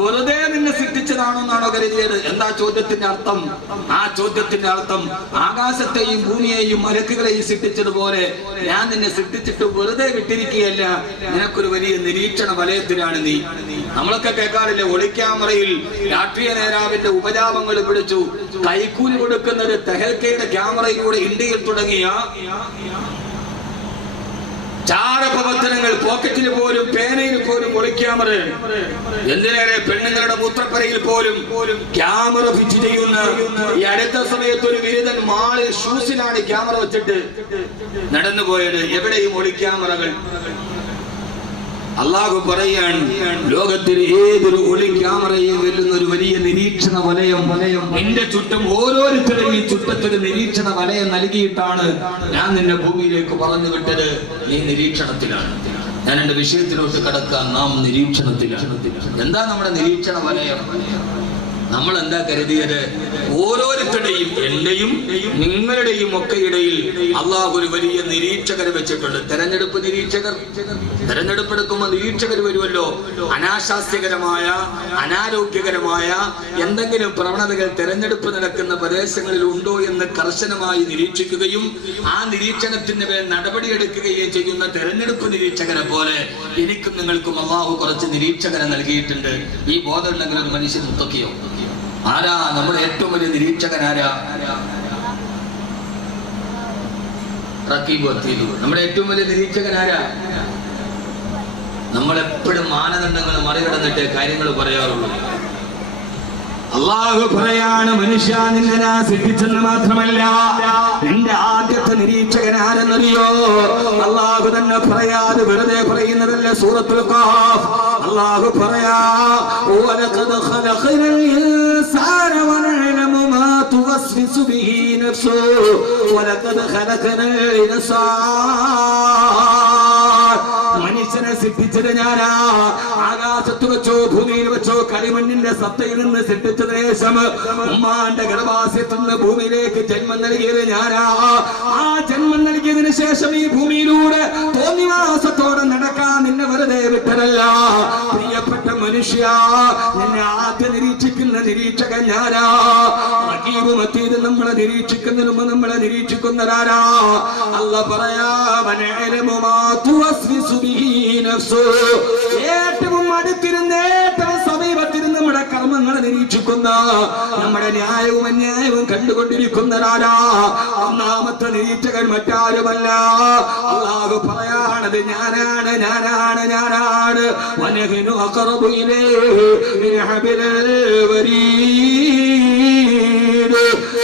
വെറുതെ നിന്നെ സൃഷ്ടിച്ചതാണോ എന്നാണോ കരുതിയത്? എന്താ ചോദ്യത്തിന്റെ അർത്ഥം? ആ ചോദ്യത്തിന്റെ അർത്ഥം ആകാശത്തെയും ഭൂമിയെയും മലക്കുകളെയും സൃഷ്ടിച്ചതുപോലെ ഞാൻ നിന്നെ സൃഷ്ടിച്ചിട്ട് വെറുതെ വിട്ടിരിക്കുകയല്ല, നിനക്കൊരു വലിയ നിരീക്ഷണ വലയത്തിലാണ് നീ. നമ്മളൊക്കെ കേൾക്കാറില്ലേ, ഒളിക്യാമറയിൽ രാഷ്ട്രീയ നേതാവിന്റെ ഉപജാപങ്ങൾ പിടിച്ചു കൈക്കൂലി കൊടുക്കുന്നത് തെഹൽക്കയുടെ ക്യാമറയിലൂടെ ഇന്ത്യയിൽ തുടങ്ങിയ ചാരപ്രവർത്തനങ്ങൾ, പോക്കറ്റിൽ പോലും പേനയിൽ പോലും ഒളിക്യാമറ, എന്തിനേറെ പെണ്ണുങ്ങളുടെ മൂത്രപ്പരയിൽ പോലും ക്യാമറ ഫിറ്റ് ചെയ്യുന്ന ഈ അടുത്ത സമയത്ത് ഒരു ബിരുദൻ മാളിൽ ഷൂസിലാണ് ക്യാമറ വെച്ചിട്ട് നടന്നുപോയത്. എവിടെയും ഒളിക്യാമറകൾ. അള്ളാഹു പറയാണ്, ലോകത്തിൽ ഏതൊരു ഒളി ക്യാമറയും വെല്ലുന്ന ഒരു വലിയ നിരീക്ഷണ വലയം നിന്റെ ചുറ്റും ഓരോരുത്തരുടെയും ചുറ്റത്തൊരു നിരീക്ഷണ വലയം നൽകിയിട്ടാണ് ഞാൻ നിന്നെ ഭൂമിയിലേക്ക് പറഞ്ഞു വിട്ടത്. നീ നിരീക്ഷണത്തിലാണ്. ഞാൻ എന്റെ വിഷയത്തിലോട്ട് കടക്കാൻ, നാം നിരീക്ഷണത്തിലാണ്. എന്താ നമ്മുടെ നിരീക്ഷണ വലയം? നമ്മൾ എന്താ കരുതിയത്? ഓരോരുത്തരുടെയും, എന്റെയും നിങ്ങളുടെയും ഒക്കെ ഇടയിൽ അള്ളാഹു ഒരു വലിയ നിരീക്ഷകരെ വെച്ചിട്ടുണ്ട്. തെരഞ്ഞെടുപ്പ് നിരീക്ഷകർ. തെരഞ്ഞെടുപ്പെടുക്കുമ്പോൾ നിരീക്ഷകർ വരുമല്ലോ. അനാശാസ്യകരമായ, അനാരോഗ്യകരമായ എന്തെങ്കിലും പ്രവണതകൾ തെരഞ്ഞെടുപ്പ് നടക്കുന്ന പ്രദേശങ്ങളിൽ ഉണ്ടോ എന്ന് കർശനമായി നിരീക്ഷിക്കുകയും ആ നിരീക്ഷണത്തിന് മേൽ നടപടിയെടുക്കുകയും ചെയ്യുന്ന തെരഞ്ഞെടുപ്പ് നിരീക്ഷകരെ പോലെ എനിക്കും നിങ്ങൾക്കും അള്ളാഹു കുറച്ച് നിരീക്ഷകരെ നൽകിയിട്ടുണ്ട്. ഈ ബോധമുണ്ടെങ്കിൽ ഒരു മനുഷ്യൻ മുത്തക്കിയോ? ആരാ നമ്മുടെ ഏറ്റവും വലിയ നിരീക്ഷകൻ? ആരാ? നമ്മുടെ ഏറ്റവും വലിയ നിരീക്ഷകൻ ആരാ? നമ്മളെപ്പോഴും മാനദണ്ഡങ്ങൾ മറികടന്നിട്ട് കാര്യങ്ങൾ പറയാറുള്ളൂ. അള്ളാഹു പറയാണ്, മനുഷ്യ നിന്നെ ഞാൻ സൃഷ്ടിച്ചെന്ന് മാത്രമല്ല, നിന്റെ ആദ്യത്തെ നിരീക്ഷകൻ ആരെന്നറിയോ? അള്ളാഹു തന്നെ പറയാതെ വെറുതെ പറയുന്നതല്ല. സൂറത്തുൽ ഖാഫ് അള്ളാഹു പറയാ, വലഖദ് ഖലഖനൽ ഇൻസാന വനഅലമു മാ തുവസ്വിസു ബിഹി നഫ്സുഹു വലഖദ് ഖലഖനൽ ഇൻസാന. മനുഷ്യനെ സൃഷ്ടിച്ചത് ഞാനാ. ആകാശത്ത് വെച്ചോ ഭൂമിയിൽ വെച്ചോ കളിമണ്ണിന്റെ സത്തയിൽ നിന്ന് സൃഷ്ടിച്ചതിന് ശേഷം ഉമ്മാന്റെ ഗർഭാശയത്തിൽ നിന്ന് ഭൂമിയിലേക്ക് ജന്മം നൽകിയത് ഞാനാ. ആ ജന്മം നൽകിയതിനു ശേഷം ഈ ഭൂമിയിലൂടെ തോന്നിവാസത്തോടെ നടക്കാൻ നിന്നെ വെറുതെ വിട്ടതല്ല. പ്രിയപ്പെട്ട മനുഷ്യ, നിന്നെ ആദ്യം നിരീക്ഷിക്കുന്ന നിരീക്ഷകൻ ഞാനാ. നമ്മളെ നിരീക്ഷിക്കുന്നതിന് മുമ്പ് നമ്മളെ നിരീക്ഷിക്കുന്നതാരാ? അല്ലാഹു പറയാ, ഏറ്റവും അടുത്തിരുന്ന് ഏറ്റവും സമീപത്തിരുന്ന് നമ്മുടെ കർമ്മങ്ങളെ നിരീക്ഷിക്കുന്ന, നമ്മുടെ ന്യായവും അന്യായവും കണ്ടുകൊണ്ടിരിക്കുന്നതാരാ? ഒന്നാമത്തെ നിരീക്ഷകൻ മറ്റാരുമല്ല. അല്ലാഹു പറയാണത് ഞാനാണ്, ഞാനാണ്, ഞാനാണ്. വനഹ്നു അഖറബു ഇലൈഹി മിൻ ഹബ്ലിൽ വരീദ്.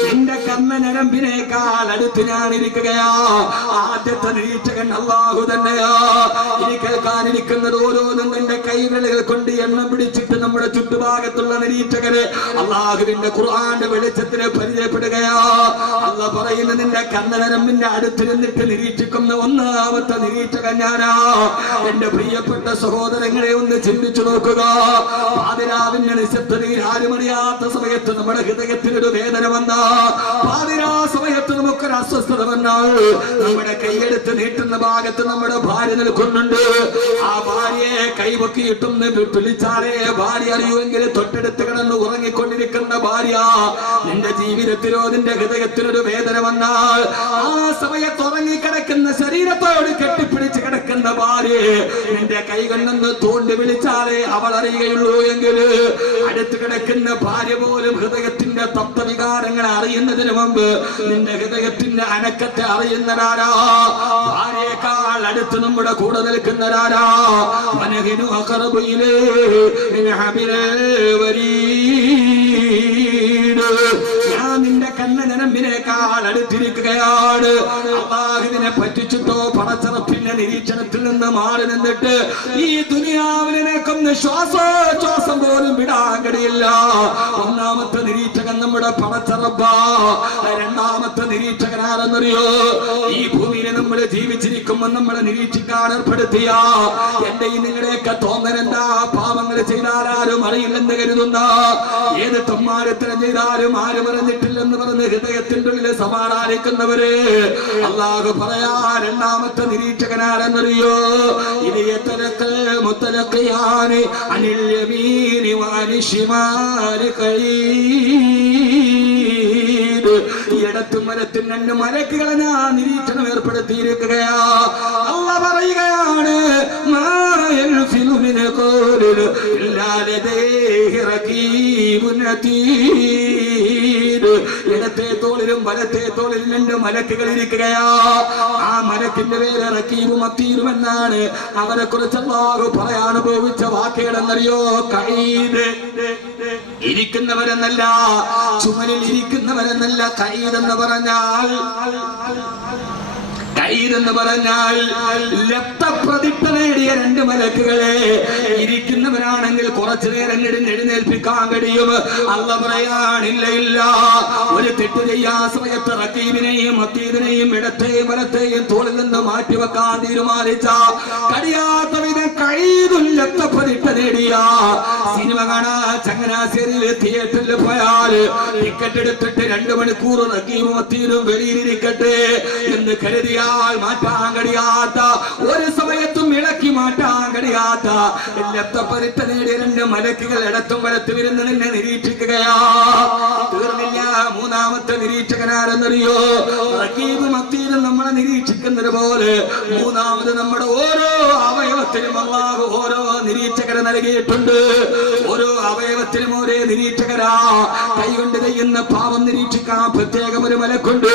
നിന്റെ കർമ്മനരമ്പിനേക്കാൾ അടുത്ത് ഞാൻ ഇരിക്കുകയാ. ആദ്യത്തെ നിരീക്ഷകൻ അല്ലാഹു തന്നെയാ. ഇനി കേൾക്കാനിരിക്കുന്നത് ഓരോന്നും നിന്റെ കൈവിരലുകൾ കൊണ്ട് എണ്ണം പിടിച്ചിട്ട് നമ്മുടെ ചുറ്റുഭാഗത്തുള്ള നിരീക്ഷകരെ അല്ലാഹുവിന്റെ ഖുർആന്റെ വെളിച്ചത്തിന് പരിചയപ്പെടുകയാ. അല്ലാഹു പറയുന്ന, നിന്റെ കർമ്മനരമ്പിന്റെ അടുത്ത് നിന്നിട്ട് നിരീക്ഷിക്കുന്ന ഒന്നാമത്തെ നിരീക്ഷകൻ ഞാനാ. എന്റെ പ്രിയപ്പെട്ട സഹോദരങ്ങളെ, ഒന്ന് ചിന്തിച്ചു നോക്കുക. പാതിരാവിന്റെ നിശബ്ദതയിൽ ആരുമറിയാത്ത സമയത്ത് നമ്മുടെ ഹൃദയത്തിനൊരു വേദന വന്നാ, പാതിരാ സമയത്ത് നമുക്കൊരു അസ്വസ്ഥത വന്നാൽ നമ്മുടെ കൈയെടുത്ത് നീട്ടുന്ന ഭാഗത്ത് നമ്മുടെ ഭാര്യ നിൽക്കുന്നുണ്ട്. ആ ഭാര്യയെ കൈവക്കിയിട്ടൊന്ന് വിളിച്ചാലേ ഭാര്യ അറിയുമെങ്കിൽ തൊട്ടടുത്ത് കിടന്ന് ഉറങ്ങിക്കൊണ്ടിരിക്കുന്ന ഭാര്യ, നിന്റെ ജീവിതത്തിലോ നിന്റെ ഹൃദയത്തിനൊരു വേദന വന്നാൽ ആ സമയത്ത് ഉറങ്ങിക്കിടക്കുന്ന ശരീരത്തോട് കെട്ടിപ്പിടിച്ച് കിടക്കുന്ന ഭാര്യ നിന്റെ കൈ കൊണ്ടൊന്ന് തോണ്ടി വിളിച്ചാലേ അവൾ അറിയുകയുള്ളൂ എങ്കിൽ അടുത്ത് കിടക്കുന്ന ഭാര്യ പോലും ഹൃദയത്തിന്റെ തത്വവികാരങ്ങളെ അറിയുന്നതിന് മുമ്പ് നിന്റെ ഹൃദയത്തിന്റെ അനക്കത്തെ അറിയുന്നതാരാ? ഭാര്യയേക്കാൾ അടുത്ത് നമ്മുടെ കൂടെ നിൽക്കുന്നതാരാ? വനഹ്നു അഖറബു ഇലൈഹി മിൻ ഹബ്ലിൽ വരീദ്. ഞാൻ നിന്റെ കണ്ണനരമ്പിനേക്കാൾ അടുത്തിരിക്കുകയാണ്. അല്ലാഹുവിനെ പറ്റിച്ചിട്ടോ പടച്ചറപ്പിന്റെ നിരീക്ഷണത്തിൽ നിന്ന് മാറി നിന്നിട്ട് ഈ ദുനിയാവിനെ നിനക്കൊന്ന് ശ്വാസോച്ഛ്വാസം പോലും വിടാൻ കഴിയില്ല. ഒന്നാമത്തെ നിരീക്ഷകൻ നമ്മുടെ പടച്ചറപ്പാ. രണ്ടാമത്തെ നിരീക്ഷകൻ ആരെന്നറിയോ? ഈ ഭൂമിയിൽ നമ്മൾ ജീവിച്ചിരിക്കുമ്പോൾ നമ്മളെ നിരീക്ഷിക്കാൻ ഏർപ്പെടുത്തിയ എന്റെയും നിങ്ങളുടെയൊക്കെ തോന്നലെന്താ? പാപങ്ങൾ ചെയ്താൽ ആരും അറിയില്ലെന്ന് കരുതുന്ന, ഏത് തമ്മാരത്തരം ചെയ്താലും ആരും അറിഞ്ഞിട്ടില്ലെന്ന് പറഞ്ഞ് ഹൃദയത്തിന്റെ ഉള്ളിൽ സമാധാനിക്കുന്നവര് അല്ലാഹു പറയാ, രണ്ടാമത്തെ നിരീക്ഷകനാരെന്നറിയോ? ഇത് മുത്തലഖിയാനി അനിൽ യമീനി വഅനിൽ ശിമാലി ഖഈദ്. ഇടത്തും വലത്തും രണ്ട് മലക്കുകളെ ഞാൻ നിരീക്ഷണം ഏർപ്പെടുത്തിയിരിക്കുകയാ. അല്ലാഹ് പറയുകയാണ് മാ യൽഫിലു മിൻ ഖൗലിൻ ഇല്ലാ ലദൈഹി റഖീബുൻ അതീദ്. ഇടത്തെ തോളിലും വലത്തെ തോളിലും രണ്ട് മലക്കുകൾ ഇരിക്കുകയാ. ആ മലക്കിന്റെ പേര് റഖീബും അതീദും എന്നാണ്. അവരെ കുറിച്ച് അല്ലാഹു പറയാൻ ഉപയോഗിച്ച വാക്കേടെന്നറിയോ? ഖഈദ്. ഇരിക്കുന്നവരെന്നല്ല, ചുമലിൽ ഇരിക്കുന്നവരെന്നല്ല. ഖഈദ് എന്ന് പറഞ്ഞാൽ ലപ്തപ്രതിഷ്ഠ നേടിയ രണ്ട് മലക്കുകളെ. ഇരിക്കുന്നവരാണെങ്കിൽ കുറച്ചു നേരം എഴുന്നേൽപ്പിക്കാൻ കഴിയും. അല്ലാഹ് പറയാനില്ല, ഇല്ല. ഒരു തെറ്റ് ചെയ്യാൻ സമയത്ത് റഖീബിനെയും അതീദിനെയും ഇടത്തെയും വലത്തെയും തോളിൽ നിന്ന് മാറ്റിവെക്കാൻ തീരുമാനിച്ച കഴിയാത്ത വിധം ഖഈദുൽ ലപ്തപ്രതിഷ്ഠ നേടിയ സിനിമ കാണാൻ ചങ്ങനാശ്ശേരിയിൽ തിയേറ്ററിൽ പോയാൽ ടിക്കറ്റ് എടുത്തിട്ട് 2 മണിക്കൂർ റഖീബും അതീദും വെളിയിലിരിക്കട്ടെ എന്ന് കരുതിയ മാറ്റാൻ കഴിയാത്ത, ഒരു സമയത്തും ഇളക്കി മാറ്റാൻ കഴിയാത്ത ലപ്തപരിട്ട നേടിയ രണ്ട് മലക്കുകൾ ഇടത്തും വലത്തും ഇരുന്ന് നിന്നെ നിരീക്ഷിക്കുകയാ. തീർന്നില്ല. മൂന്നാമത്തെ നിരീക്ഷകനാരെന്നറിയോ? റഖീബും അതീദും നമ്മളെ നിരീക്ഷിക്കുന്നത് പോലെ മൂന്നാമത് നമ്മുടെ ഓരോ അവയവത്തിനും അല്ലാഹു ഓരോ നിരീക്ഷകരെ നൽകിയിട്ടുണ്ട്. ഓരോ അവയവത്തിനും ഓരോ നിരീക്ഷകരാ. കൈകൊണ്ട് ചെയ്യുന്ന പാവം നിരീക്ഷിക്കാൻ പ്രത്യേകം ഒരു മലക്കുണ്ട്.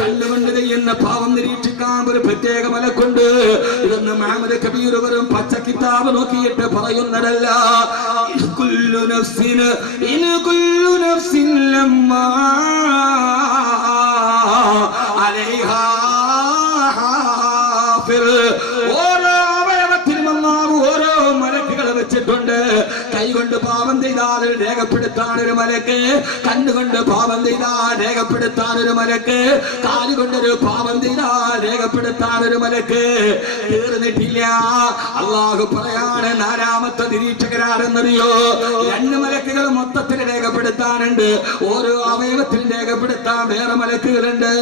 കണ്ണുകൊണ്ട് ചെയ്യുന്ന പാവം നിരീക്ഷിക്കാൻ ഒരു പ്രത്യേക മലക്കുണ്ട്. ഇതൊന്നും മുഹമ്മദ് കബീർ വെറും പച്ച കിതാബ് നോക്കിയിട്ട് പറയുന്നതല്ല. കുല്ലു നഫ്സിൻ ലമ്മാ അലൈഹാ ഹാഫിദ്. ഓരോ അവയവത്തിനും അല്ലാഹു ഓരോ മലക്കുകളെ വെച്ചിട്ടുണ്ട്. കൈകൊണ്ട് പാപം ചെയ്താൽ രേഖപ്പെടുത്താൻ ഒരു മലക്ക്, കണ്ണുകൊണ്ട് പാപം ചെയ്താൽ രേഖപ്പെടുത്താൻ ഒരു മലക്ക്, കാലുകൊണ്ടൊരു പാപം ചെയ്താൽ രേഖപ്പെടുത്താൻ ഒരു മലക്ക്. തീർന്നിട്ടില്ല. അല്ലാഹു പറയാണ് നാലാമത്തെ നിരീക്ഷകരാരെന്നറിയോ? 2 മലക്കുകൾ മൊത്തത്തിൽ രേഖപ്പെടുത്താനുണ്ട്. ഓരോ അവയവത്തിനും രേഖപ്പെടുത്താൻ വേറെ മലക്കുകളുണ്ട്.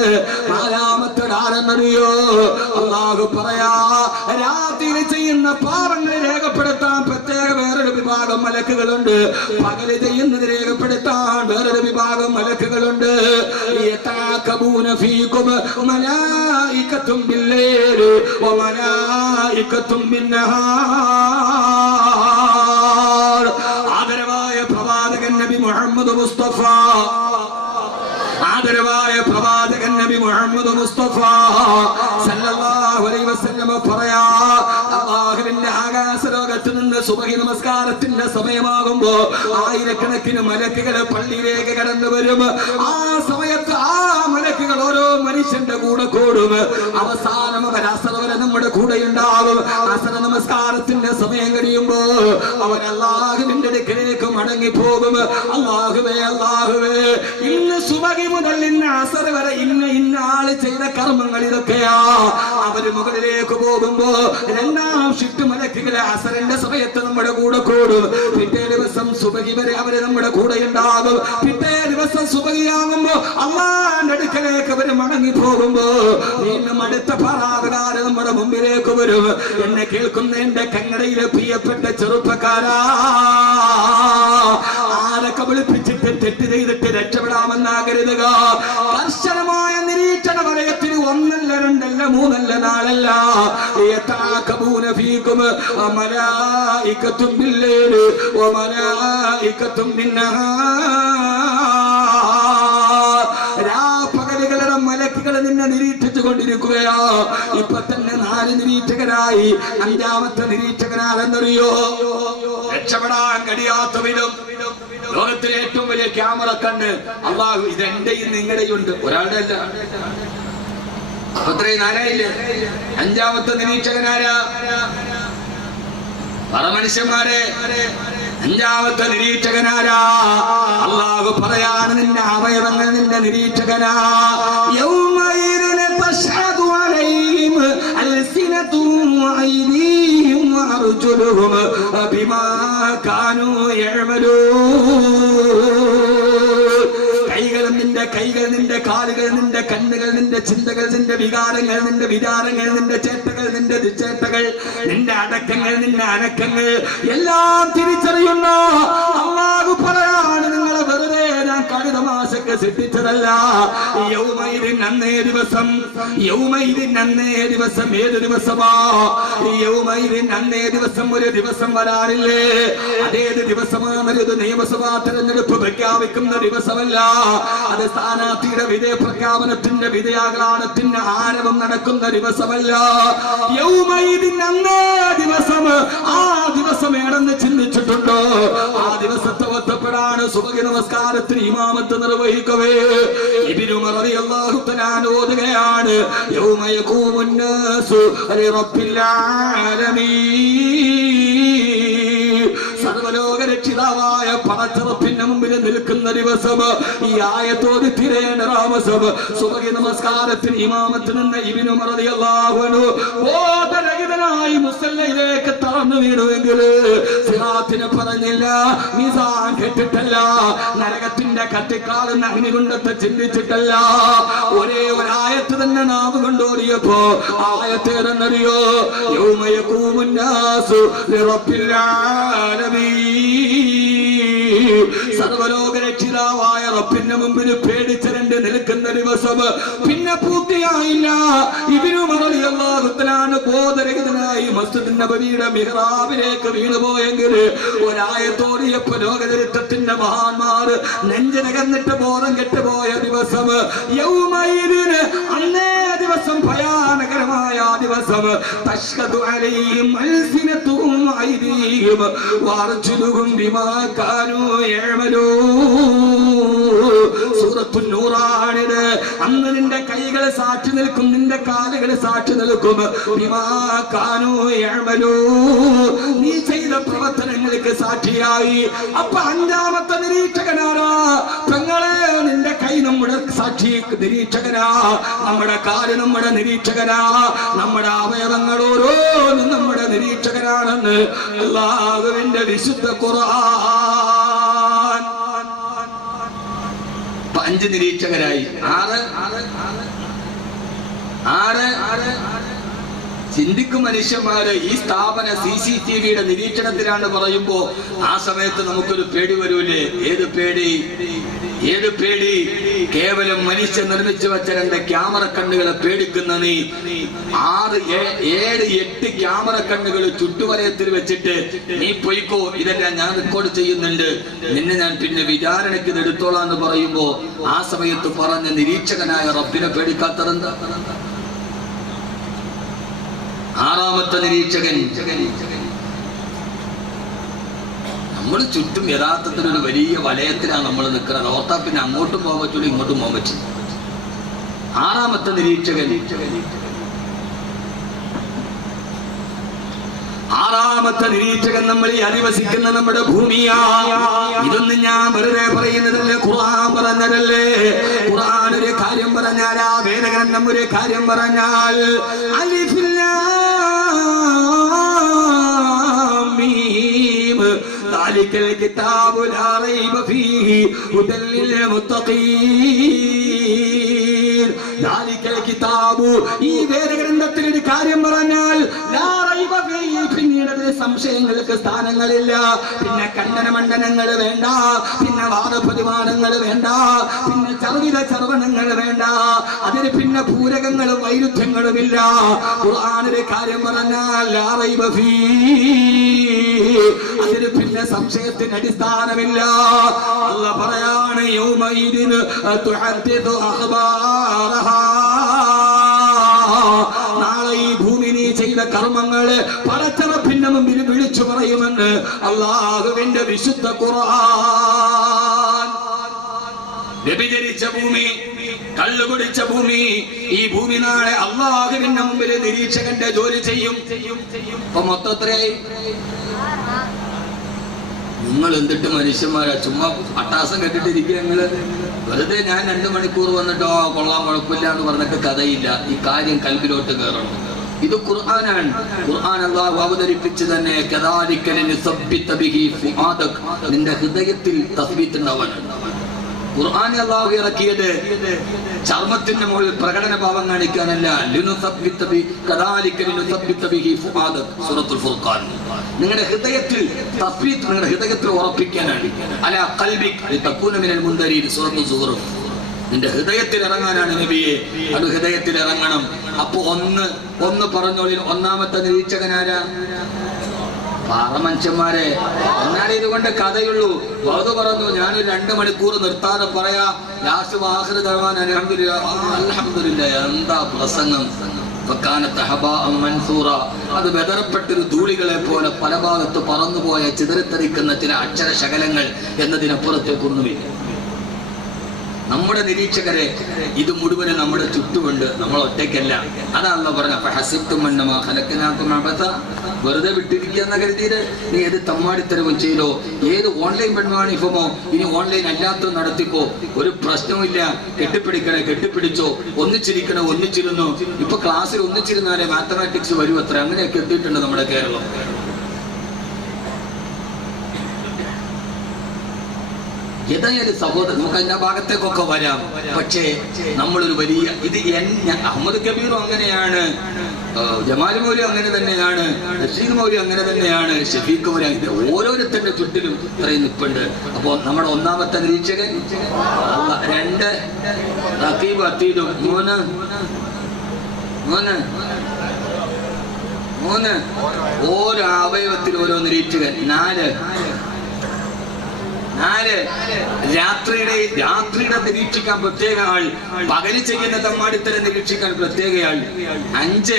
നാലാമത്തെ ആരെന്നറിയോ? അല്ലാഹു പറയാ രാത്രി ചെയ്യുന്ന പാപങ്ങൾ രേഖപ്പെടുത്താൻ പ്രത്യേക വേറൊരു വിഭാഗം മലക്കുകളുണ്ട്. പകല് ചെയ്യുന്നത് രേഖപ്പെടുത്താൻ വേറൊരു വിഭാഗം മലക്കുകളുണ്ട്. യതഅഖബൂന ഫീകും മലായികത്തും ബില്ലൈലി വമലായികത്തും ബിന്നഹാർ. ആദരവായ പ്രവാചകൻ നബി മുഹമ്മദ് മുസ്തഫ, ആദരവായ പ്രവാചകൻ നബി മുഹമ്മദ് മുസ്തഫ സല്ലല്ലാഹു അലൈഹി വസല്ലം പറയാ, അല്ലാഹുവിന്റെ ആകാശലോകത്ത് നിന്ന് സുബഹി നമസ്കാരത്തിന്റെ സമയമാകുമ്പോ ആയിരക്കണക്കിന് മലക്കുകൾ പള്ളിയിലേക്ക് കടന്നു വരും. ആ സമയത്ത് ആ മലക്കുകൾ ഓരോ മനുഷ്യന്റെ കൂടെ കൂടും. അവസാനം അവർ അസർ വരെ നമ്മുടെ കൂടെ ഉണ്ടാകും. അസർ നമസ്കാരത്തിന്റെ സമയം കഴിയുമ്പോ അവർ അല്ലാഹുവിന്റെ അടുക്കലേക്ക് മടങ്ങിപ്പോകും. അല്ലാഹുവേ, അല്ലാഹുവേ, ഇന്ന് സുബഹി മുതൽ ഇന്ന് അസർ വരെ ഇന്ന ആള് ചെയ്ത കർമ്മങ്ങൾ ഇതൊക്കെയാ. അവര് മുകളിലേക്ക് പോകുമ്പോ 2ാം ഷിഫ്റ്റ് മലക്കുകളെ അസറിന്റെ സമയത്ത് നമ്മുടെ കൂടെ കൂടും. പിറ്റേ ദിവസം സുബഹി വരെ അവര് നമ്മുടെ കൂടെ ഉണ്ടാകും. പിറ്റേ ദിവസം സുബഹിയാകുമ്പോ അല്ലാഹുവിന്റെ അടുക്കലേക്ക് അവര് മടങ്ങി പോകുമ്പോ വീണ്ടും അടുത്ത പറാവുകാര് നമ്മുടെ മുമ്പിലേക്ക് വരും. എന്നെ കേൾക്കുന്ന എന്റെ കങ്ങടയിലെ പ്രിയപ്പെട്ട ചെറുപ്പക്കാരാ, ആരൊക്കെ വിളിപ്പിച്ചിട്ട് തെറ്റ് ചെയ്തിട്ട് രക്ഷപ്പെടാമെന്നാകരുതുക. കർശനമായ നിരീക്ഷണ വലയത്തിന് 1 അല്ല 2 അല്ല 3 അല്ല 4 അല്ല. യതഅഖബൂന ഫീകും മലായികത്തും ബില്ലൈലി വമലായികത്തും ബിന്നഹാർ. രാപകലുകളുടെ മലക്കുകൾ നിന്നെ നിരീക്ഷിച്ചു കൊണ്ടിരിക്കുകയാ. ഇപ്പൊ തന്നെ 4 നിരീക്ഷകരായി. 5ാമത്തെ നിരീക്ഷകനാരെന്നറിയോ? രക്ഷപ്പെടാൻ കഴിയാത്ത വിധം ലോകത്തിലെ ഏറ്റവും വലിയ ക്യാമറ കണ്ണ് അല്ലാഹു ഇതെന്റെയും നിങ്ങളുടെയും ഉണ്ട്, ഒരാളുടെ അല്ല. അത്രയും 4 ആയില്ലേ? 5ാമത്തെ നിരീക്ഷകനാരാ? മനുഷ്യന്മാരെ. 5ാമത്തെ നിരീക്ഷകനാരാ? അല്ലാഹു പറയാണ് നിന്റെ അവയവങ്ങൾ നിന്റെ നിരീക്ഷകനാ. യൗമഇദിൻ തശ്ഹദു അലൈഹിം അൽസിനതുഹും വഅയ്ദീഹിം വഅർജുലുഹും ബിമാ കാനൂ യഅമലൂൻ. കൈകളും നിന്റെ നിന്റെ കൈകൾ, നിന്റെ കാലുകൾ, നിന്റെ കണ്ണുകൾ, നിന്റെ ചിന്തകൾ, നിന്റെ വികാരങ്ങൾ, നിന്റെ വിചാരങ്ങൾ, നിന്റെ ചേട്ടകൾ, നിന്റെ ദുശ്ചേട്ടകൾ, നിന്റെ അടക്കങ്ങൾ, നിന്റെ അനക്കങ്ങൾ എല്ലാം തിരിച്ചറിയുന്ന അല്ലാഹു പറയാണ്, നിങ്ങളെ വെറുതെ ഞാൻ കഴുതമാശക്ക് സൃഷ്ടിച്ചതല്ല. യൗമൈദിൻ അന്നേ ദിവസം, യൗമൈദിൻ അന്നേ ദിവസം ഏത് ദിവസമാ? യൗമൈദിൻ അന്നേ ദിവസം ഒരു ദിവസം വരാനില്ലേ? അതേത് ദിവസമാണത്? നിയമസഭാ തെരഞ്ഞെടുപ്പ് പ്രഖ്യാപിക്കുന്ന ദിവസമല്ല. അത് സ്ഥാനാർത്ഥിയുടെ വിജയ പ്രഖ്യാപനത്തിന്റെ വിജയാഘാതത്തിന്റെ ആരവം നടക്കുന്ന ദിവസമല്ല. യൗമൈദിൻ അന്നേ ദിവസം. ആ ദിവസം ഏടെന്ന് ചിന്തിച്ചിട്ടുണ്ടോ? ആ ദിവസത്തെ ഒത്തപ്പെടാണ് സുബഹി നമസ്കാരത്തിന് ഇമാമത്ത് നിർവഹിക്കവേ ഇബ്നു ഉമർ റളിയല്ലാഹു തആല ഓതുകയാണ്, യൗമ യഖൂമുൻ നാസു ലിറബ്ബിൽ ആലമീൻ. സർവലോക രക്ഷിതാവായ പടച്ചറപ്പിന്റെ മുമ്പിൽ നിൽക്കുന്ന ദിവസം. ഈ ആയത്തോട് തിരേണ്ട താമസം. സുബഹി നമസ്കാരത്തിന് ഇമാമത്ത് നിന്ന് ഇബ്നു ഉമർ റളിയല്ലാഹു അൻഹു ബോധരഹിതനായി മുസല്ലയിലേക്ക് തളർന്നു വീണുവെങ്കിൽ സിറാത്തിനെ പറഞ്ഞില്ല, മീസാൻ കേട്ടിട്ടല്ല, നരകത്തിന്റെ കത്തിക്കാളുന്ന അഗ്നികുണ്ഡത്തെ ചിന്തിച്ചിട്ടല്ല. ഒരേ ഒരായത്ത് തന്നെ നാവ് കൊണ്ടോടിയപ്പോ ആയത്തെ തന്നറിയോ? യൗമ യഖൂമുൻ നാസു ലിറബ്ബിൽ ആലമീൻ. സർവലോക രക്ഷിതാവായ റബ്ബിന്റെ മുമ്പിൽ പേടിച്ചരണ്ട് നിൽക്കുന്ന ദിവസം. പിന്നെ പൂർത്തിയായില്ല. ഇബ്നു ഉമർ റളിയല്ലാഹു തആല ബോധരഹിതനായി മസ്ജിദ് നബവിയുടെ മിഹ്റാബിലേക്ക് വീണുപോയെങ്കിൽ ഒരായത്തോടിയപ്പോ ലോകചരിത്രത്തിന്റെ മഹാന്മാർ നെഞ്ചിനകന്നിട്ട് ബോധം കെട്ടുപോയ ദിവസം. യൗമൈദിന് അന്നേ ദിവസം, ഭയാനകരമായ ദിവസം. തശ്ഹദു അലൈഹിം അൽസിനതുഹും ഐദീഹിം വഅർജുലുഹും ബിമാ കാനൂ യഅമലൂൻ. സൂറത്തുൻ നൂറാണിത്. അന്ന് നിന്റെ കൈകൾ സാക്ഷി നിൽക്കും, നിന്റെ കാലുകൾ സാക്ഷി നിൽക്കും. ബിമാ കാനൂ യഅമലൂൻ. നീ ചെയ്ത പ്രവർത്തനങ്ങൾക്ക് സാക്ഷിയായി. അപ്പൊ അഞ്ചാമത്തെ നിരീക്ഷകനാരാ? പെങ്ങളെ, നിന്റെ കൈ നമ്മുടെ സാക്ഷി നിരീക്ഷകനാ, നമ്മുടെ കാല് നമ്മുടെ നിരീക്ഷകനാ, നമ്മുടെ അവയവങ്ങൾ ഓരോന്നും നമ്മുടെ നിരീക്ഷകനാണെന്ന് അല്ലാഹുവിന്റെ വിശുദ്ധ ഖുർആൻ. 5 നിരീക്ഷകരായി. 6 ചിന്തിക്കും മനുഷ്യന്മാര്. ഈ സ്ഥാപന CCTVയുടെ നിരീക്ഷണത്തിലാണ് പറയുമ്പോ ആ സമയത്ത് നമുക്കൊരു പേടി വരൂലേ? ഏത് പേടി? ഏത് പേടി? കേവലം മനുഷ്യൻ നിർമ്മിച്ചു വെച്ച 2 ക്യാമറ കണ്ണുകളെ പേടിക്കുന്ന നീ 6, 7, 8 ക്യാമറ കണ്ണുകൾ ചുറ്റുവലയത്തിൽ വെച്ചിട്ട് നീ പൊയ്ക്കോ, ഇതെല്ലാം ഞാൻ റെക്കോർഡ് ചെയ്യുന്നുണ്ട്, നിന്നെ ഞാൻ പിന്നെ വിചാരണയ്ക്ക് എടുത്തോളാന്ന് പറയുമ്പോ ആ സമയത്ത് പറഞ്ഞ നിരീക്ഷകനായ റബ്ബിനെ പേടിക്കാത്തതെന്താ? 6ാമത്തെ നിരീക്ഷകൻ. നമ്മൾ ചുറ്റും യഥാർത്ഥത്തിൽ ഒരു വലിയ വലയത്തിലാണ് നമ്മൾ നിൽക്കുന്നത്. ഓർത്താ പിന്നെ അങ്ങോട്ടും പോകാൻ പറ്റൂല, ഇങ്ങോട്ടും പോകാൻ പറ്റും. 6ാമത്തെ നിരീക്ഷകൻ. 6ാമത്തെ നിരീക്ഷകൻ നമ്മൾ ഈ അധിവസിക്കുന്ന നമ്മുടെ ഭൂമിയാ. ഇതൊന്നും ഞാൻ വെറുതെ പറയുന്നതല്ലേ, ഖുർആൻ പറഞ്ഞതല്ലേ. ഖുർആൻ ഒരു കാര്യം പറഞ്ഞാൽ, ആ വേദഗ്രന്ഥം ഒരു കാര്യം പറഞ്ഞാൽ, അലിഫ് ലാം മീം ദാലികൽ കിതാബു ലാ റൈബ ഫീഹി ഹുദൽ ലിൽ മുത്തഖീൻ. ദാലികൽ കിതാബു, ഈ വേദഗ്രന്ഥത്തിൽ ഒരു കാര്യം പറഞ്ഞാൽ ലാ റൈബ ഫീഹി, പിന്നീട് സംശയങ്ങൾക്ക് സ്ഥാനങ്ങളില്ല. പിന്നെ ഖണ്ഡനമണ്ഡനങ്ങൾ വേണ്ട, പിന്നെ വാദപ്രതിവാദങ്ങൾ വേണ്ട, പിന്നെ ചർവിത ചർവണങ്ങൾ വേണ്ട, അതിന് പിന്നെ പൂരകങ്ങളും വൈരുദ്ധ്യങ്ങളുമില്ല. ഖുർആനിലെ കാര്യം പറഞ്ഞാൽ ലാ റൈബ ഫീഹി, അതിന് പിന്നെ സംശയത്തിന് അടിസ്ഥാനമില്ല. അല്ലാഹ് പറയാണ്, യൗമൈദിൻ തുഹദ്ദിഥു അഖ്ബാറഹാ. നാളെ ഈ ഭൂമി നീ ചെയ്ത കർമ്മങ്ങള് പടച്ചറപ്പിന്റെ മുമ്പിൽ വിളിച്ചു പറയുമെന്ന് അല്ലാഹുവിന്റെ വിശുദ്ധ ഖുർആൻ. വ്യഭിചരിച്ച ഭൂമി, കള്ളുകുടിച്ച ഭൂമി, ഈ ഭൂമി നാളെ അല്ലാഹുവിന്റെ മുമ്പിൽ നിരീക്ഷകന്റെ ജോലി ചെയ്യും. അപ്പൊ മൊത്തത്തിലായി നിങ്ങൾ എന്തിട്ട് മനുഷ്യന്മാരാ ചുമ്മാ അട്ടാസം കെട്ടിട്ടിരിക്കുക? നിങ്ങള് വെറുതെ ഞാൻ 2 മണിക്കൂർ വന്നിട്ടോ കൊള്ളാൻ കുഴപ്പമില്ല എന്ന് പറഞ്ഞിട്ട് കഥയില്ല. ഈ കാര്യം കൽബിലോട്ട് കയറണം. ഇത് ഖുർആനാണ്. ഖുർആൻ അല്ലാഹു അവതരിപ്പിച്ച് തന്നെ കദാലിക ലിനസബ്ബിത ബിഹി ഫുആദക, നിന്റെ ഹൃദയത്തിൽ തസ്ബീത്ത് ഉണ്ടാവാനാണ്. ഖുർആൻ അല്ലാഹു ഇറക്കിയത് ചർമ്മത്തിന്റെ മുകളിൽ പ്രകടന ഭാവം കാണിക്കാനല്ല. സൂറത്തുൽ ഫുർഖാൻ നിങ്ങളുടെ ഹൃദയത്തിൽ തസ്ബീത്ത്, നിങ്ങളുടെ ഹൃദയത്തിൽ ഉറപ്പിക്കാനാണ്. അലാ ഖൽബിക് ലിതകൂന മിനൽ മുൻദരീൻ സൂറത്തുൽ സുഖ്റൂഫ്. നിന്റെ ഹൃദയത്തിൽ ഇറങ്ങാനാണ് നബിയെ, അത് ഹൃദയത്തിൽ ഇറങ്ങണം. അപ്പൊ ഒന്ന് പറഞ്ഞോളി, ഒന്നാമത്തെ നിരീക്ഷകനാരാ? പാറമനുഷ്യന്മാരെ. എന്നാലേ ഇതുകൊണ്ട് കഥയുള്ളൂ. വഹദ് പറഞ്ഞു, ഞാൻ 2 മണിക്കൂർ നിർത്താതെ പറയാ, ലാസ്റ്റ് ആഖിർ ദഅവാന അൽഹംദുലില്ലാഹ്. എന്താ പ്രസംഗം! അത് വെതറപ്പെട്ടൊരു ധൂളികളെ പോലെ പല ഭാഗത്ത് പറന്നുപോയ ചിതറിത്തെറിക്കുന്ന ചില അക്ഷരശകലങ്ങൾ എന്നതിനപ്പുറത്തേക്കൊന്നുമില്ല. നമ്മുടെ നിരീക്ഷകരെ ഇത് മുഴുവനും നമ്മുടെ ചുറ്റുമുണ്ട്, നമ്മൾ ഒറ്റയ്ക്കല്ല. അതാണല്ലോ പറഞ്ഞ വെറുതെ വിട്ടിരിക്കുന്ന കരുതിയത് നീ ഏത് തമ്മാടിത്തരവും ചെയ്തോ, ഏത് ഓൺലൈൻ പെൺവാണിഫമോ ഇനി ഓൺലൈൻ അല്ലാത്തത് നടത്തിക്കോ, ഒരു പ്രശ്നവുമില്ല. കെട്ടിപ്പിടിച്ചോ, ഒന്നിച്ചിരുന്നു. ഇപ്പൊ ക്ലാസ്സിൽ ഒന്നിച്ചിരുന്നാലേ മാത്തമാറ്റിക്സ് വരും അത്ര. അങ്ങനെയൊക്കെ എത്തിയിട്ടുണ്ട് നമ്മുടെ കേരളം. ഏതായാലും സഹോദരൻ, നമുക്ക് അതിന്റെ ഭാഗത്തേക്കൊക്കെ വരാം. പക്ഷേ നമ്മളൊരു വലിയ അഹമ്മദ് കബീറും അങ്ങനെയാണ്, ജമാൽ മൗലവി അങ്ങനെ തന്നെയാണ്, റഷീദ് മൗലവി അങ്ങനെ തന്നെയാണ്, ഷഫീഖ് മൗലവി, ഓരോരുത്തരുടെ ചുറ്റിലും ഇത്രയും നിൽപ്പുണ്ട്. അപ്പൊ നമ്മുടെ ഒന്നാമത്തെ നിരീക്ഷകൻ 2 റഖീബ് അത്തീദും 3 ഓരോ അവയവത്തിൽ ഓരോ നിരീക്ഷകൻ 4 രാത്രിയുടെ നിരീക്ഷിക്കാൻ പ്രത്യേക ആൾ, പകല് ചെയ്യുന്ന തമ്മാടിത്തരം നിരീക്ഷിക്കാൻ പ്രത്യേക ആൾ 5.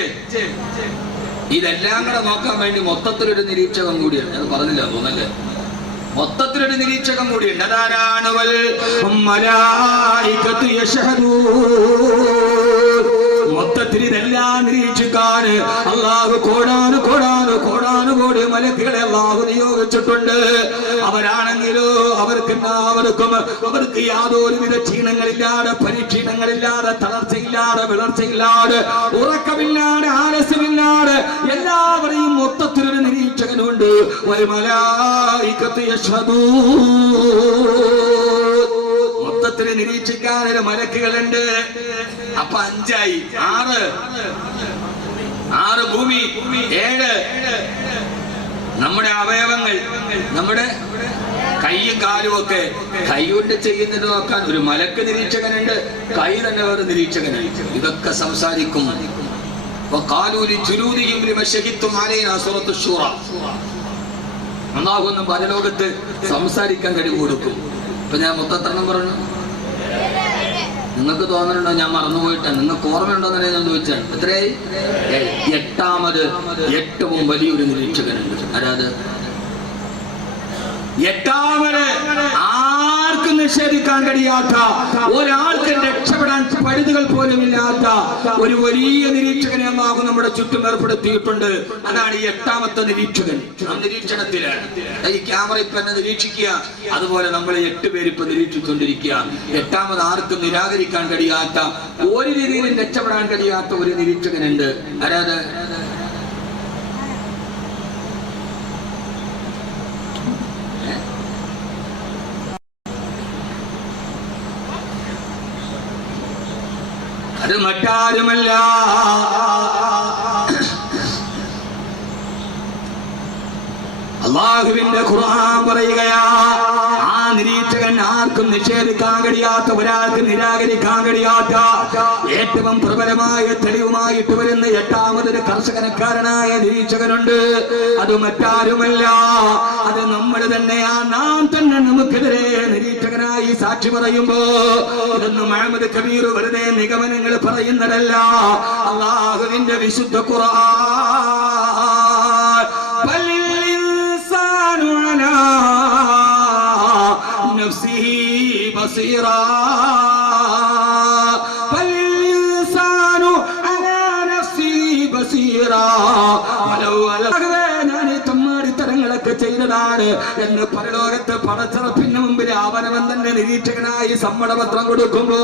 ഇതെല്ലാം കൂടെ നോക്കാൻ വേണ്ടി മൊത്തത്തിലൊരു നിരീക്ഷകം കൂടിയാണ്. അത് പറഞ്ഞില്ല തോന്നല്ലേ, മൊത്തത്തിലൊരു നിരീക്ഷകം കൂടിയുണ്ട്. അതാരാണ്? മൊത്തത്തിൽ ഇതെല്ലാം നിരീക്ഷിക്കാൻ അല്ലാഹു കോടാനുകോടി മലക്കുകളെ അല്ലാഹു നിയോഗിച്ചിട്ടുണ്ട്. അവരാണെങ്കിലോ അവർക്ക് യാതൊരുവിധ ക്ഷീണങ്ങളില്ലാതെ, പരീക്ഷീണങ്ങളില്ലാതെ, തളർച്ചയില്ലാതെ, വിളർച്ചയില്ലാതെ, ഉറക്കമില്ലാതെ, ആലസ്യമില്ലാതെ എല്ലാവരെയും മൊത്തത്തിലൊരു നിരീക്ഷകനുണ്ട്. മൊത്തത്തിൽ നിരീക്ഷിക്കാൻ ഒരു മലക്കുകളുണ്ട്. അപ്പൊ 5 ആയി. 6 ഭൂമി, 7 നമ്മുടെ അവയവങ്ങൾ, നമ്മുടെ കൈയും കാലും ഒക്കെ. കൈ കൊണ്ട് ചെയ്യുന്നത് നോക്കാൻ ഒരു മലക്ക് നിരീക്ഷകനുണ്ട്, കൈ തന്നെ വേറെ നിരീക്ഷകനുണ്ട്. ഇതൊക്കെ സംസാരിക്കും. അല്ലാഹു പരലോകത്ത് സംസാരിക്കാൻ കഴിവ് കൊടുക്കും. ഇപ്പൊ ഞാൻ മൊത്തത്തെണ്ണം പറഞ്ഞു. നിങ്ങൾക്ക് തോന്നലുണ്ടോ ഞാൻ മറന്നുപോയിട്ടാണ്? നിങ്ങൾക്ക് ഓർമ്മയുണ്ടോന്നല്ലേ ഞാൻ ചോദിച്ചാണ്. എത്രയായി? 8ാമത് ഏറ്റവും വലിയൊരു നിരീക്ഷകനുണ്ട്. ആരാത്? 8ാമത് ആർക്കും നിഷേധിക്കാൻ കഴിയാത്ത, ഒരാൾക്ക് രക്ഷപ്പെടാൻ പഴുതുകൾ പോലും ഇല്ലാത്ത ഒരു വലിയ നിരീക്ഷകനെ അല്ലാഹു നമ്മുടെ ചുറ്റും ഏർപ്പെടുത്തിയിട്ടുണ്ട്. അതാണ് 8ാമത്തെ നിരീക്ഷകൻ. നാം നിരീക്ഷണത്തിലാണ്. ഈ ക്യാമറ ഇപ്പൊ എന്നെ നിരീക്ഷിക്കുക, അതുപോലെ നമ്മൾ 8 പേര് ഇപ്പൊ നിരീക്ഷിച്ചുകൊണ്ടിരിക്കുക. 8ാമത് ആർക്കും നിരാകരിക്കാൻ കഴിയാത്ത, ഒരു രീതിയിലും രക്ഷപ്പെടാൻ കഴിയാത്ത ഒരു നിരീക്ഷകനുണ്ട്. ആരാത്? അത് മറ്റാരുമല്ല, അല്ലാഹുവിന്റെ ഖുർആൻ പറയുകയാ. ആ നിരീക്ഷകൻ ആർക്കും നിഷേധിക്കാൻ കഴിയാത്ത, ഒരാൾക്ക് നിരാകരിക്കാൻ കഴിയാത്ത, ഏറ്റവും പ്രബലമായ തെളിവുമായിട്ട് വരുന്ന 8ാമതൊരു കർശനക്കാരനായ നിരീക്ഷകനുണ്ട്. അത് മറ്റാരുമല്ല, അത് നമ്മൾ തന്നെയാ. നാം തന്നെ നമുക്കെതിരെ നിരീക്ഷകനായി സാക്ഷി പറയുമ്പോ ഇതൊന്നും മുഹമ്മദ് കബീർ വെറുതെ നിഗമനങ്ങൾ പറയുന്നതല്ല. അല്ലാഹുവിന്റെ വിശുദ്ധ ഖുർആൻ നഫ്സിഹി ബസീറാ ഫൽഇൻസാനു അലാ നഫ്സിഹി ബസീറാ. ഞാൻ തമ്മാടിത്തരങ്ങൾ കുറ്റങ്ങളൊക്കെ ചെയ്തതാണ് എന്ന് പരലോകത്ത് പടച്ചറപ്പിന് മുമ്പിൽ അവനവൻ തന്നെ നിരീക്ഷകനായി സമ്മതപത്രം കൊടുക്കുമ്പോ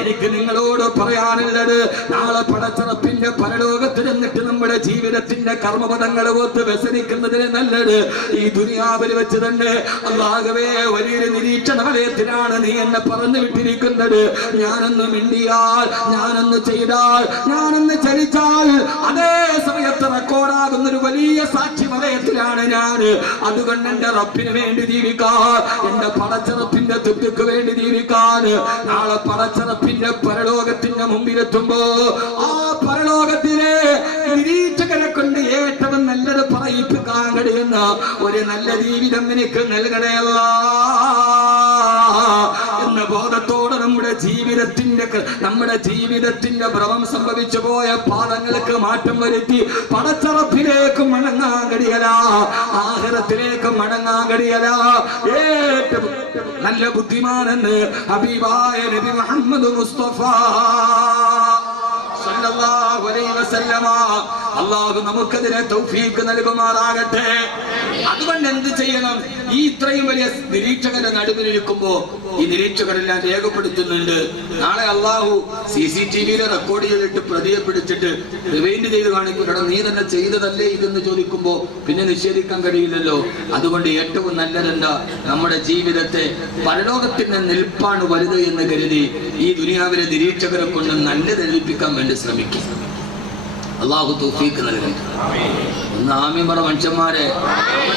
എനിക്ക് നിങ്ങളോട് പറയാനുള്ളത്, നാളെ പടച്ചറപ്പിന്റെ പരലോകത്ത് നിന്നിട്ട് നമ്മുടെ ജീവിതത്തിന്റെ കർമ്മപദങ്ങൾ ഒത്ത് വ്യസനിക്കുന്നതിന് നല്ലത് ഈ ദുനിയാവിൽ വെച്ച് തന്നെ അല്ലാഹുവേ വലിയൊരു നിരീക്ഷണ വലയത്തിലാണ് നീ എന്നെ പറഞ്ഞു വിട്ടിരിക്കുന്നത്. ഞാനൊന്ന് മിണ്ടിയാൽ, ഞാനൊന്ന് ചെയ്താൽ, ഞാനൊന്ന് ചലിച്ചാൽ അതേ സമയത്ത് റെക്കോർഡാകുന്ന ഒരു വലിയ സാക്ഷി വലയത്തിലാണ് ഞാൻ. അതുകൊണ്ട് എന്റെ റബ്ബിന് വേണ്ടി ജീവിക്കാൻ, എന്റെ പടച്ചറപ്പിന്റെ തൃപ്തിക്ക് വേണ്ടി ജീവിക്കാൻ നാളെ പടച്ചറപ്പിന്റെ പരലോകത്തിന്റെ മുമ്പിലെത്തുമ്പോ ആ പരലോകത്തിലെ നിരീക്ഷകരെ കൊണ്ട് ഏറ്റവും നല്ലത് പറയിപ്പിക്കാൻ കഴിയുന്ന ഒരു നല്ല ജീവിതം എനിക്ക് നൽകണയല്ല എന്ന ബോധത്തോടെ നമ്മുടെ ജീവിതത്തിന്റെ ഭ്രമം സംഭവിച്ചു പോയ പാദങ്ങൾക്ക് മാറ്റം വരുത്തി പടച്ചറപ്പിലേക്ക് മടങ്ങാൻ കഴിയല, ആഖിറത്തിലേക്ക് മടങ്ങാൻ കഴിയല. ഏറ്റവും നല്ല ബുദ്ധിമാനെന്ന് ഹബീബായ നബി മുഹമ്മദ് മുസ്തഫ സല്ലല്ലാഹു അലൈഹി വസല്ലമ അല്ലാഹു നമുക്കതിനെ തൗഫീഖ് നൽകുമാറാകട്ടെ. അതുകൊണ്ട് എന്ത് ചെയ്യണം? ഈ ഇത്രയും വലിയ നിരീക്ഷകരുടെ നടുവിലിരിക്കുമ്പോ ഈ നിരീക്ഷകരെല്ലാം രേഖപ്പെടുത്തുന്നുണ്ട്. നാളെ അല്ലാഹു CCTV റെക്കോർഡ് ചെയ്തിട്ട് പ്രതിയെ പിടിച്ചിട്ട് റിവൈൻഡ് ചെയ്ത് കാണിക്കും, നീ തന്നെ ചെയ്തതല്ലേ ഇതെന്ന് ചോദിക്കുമ്പോ പിന്നെ നിഷേധിക്കാൻ കഴിയില്ലല്ലോ. അതുകൊണ്ട് ഏറ്റവും നല്ലതെന്താ? നമ്മുടെ ജീവിതത്തെ പരലോകത്തിന്റെ നിൽപ്പാണ് വലുത് എന്ന് കരുതി ഈ ദുനിയാവിലെ നിരീക്ഷകരെ കൊണ്ട് നല്ലത് എഴുതിപ്പിക്കാൻ വേണ്ടി ശ്രമിക്കും. അല്ലാഹു തൗഫീഖ് നൽകട്ടെ. ഒന്ന് ആമീൻ പറ മനുഷ്യന്മാരെ.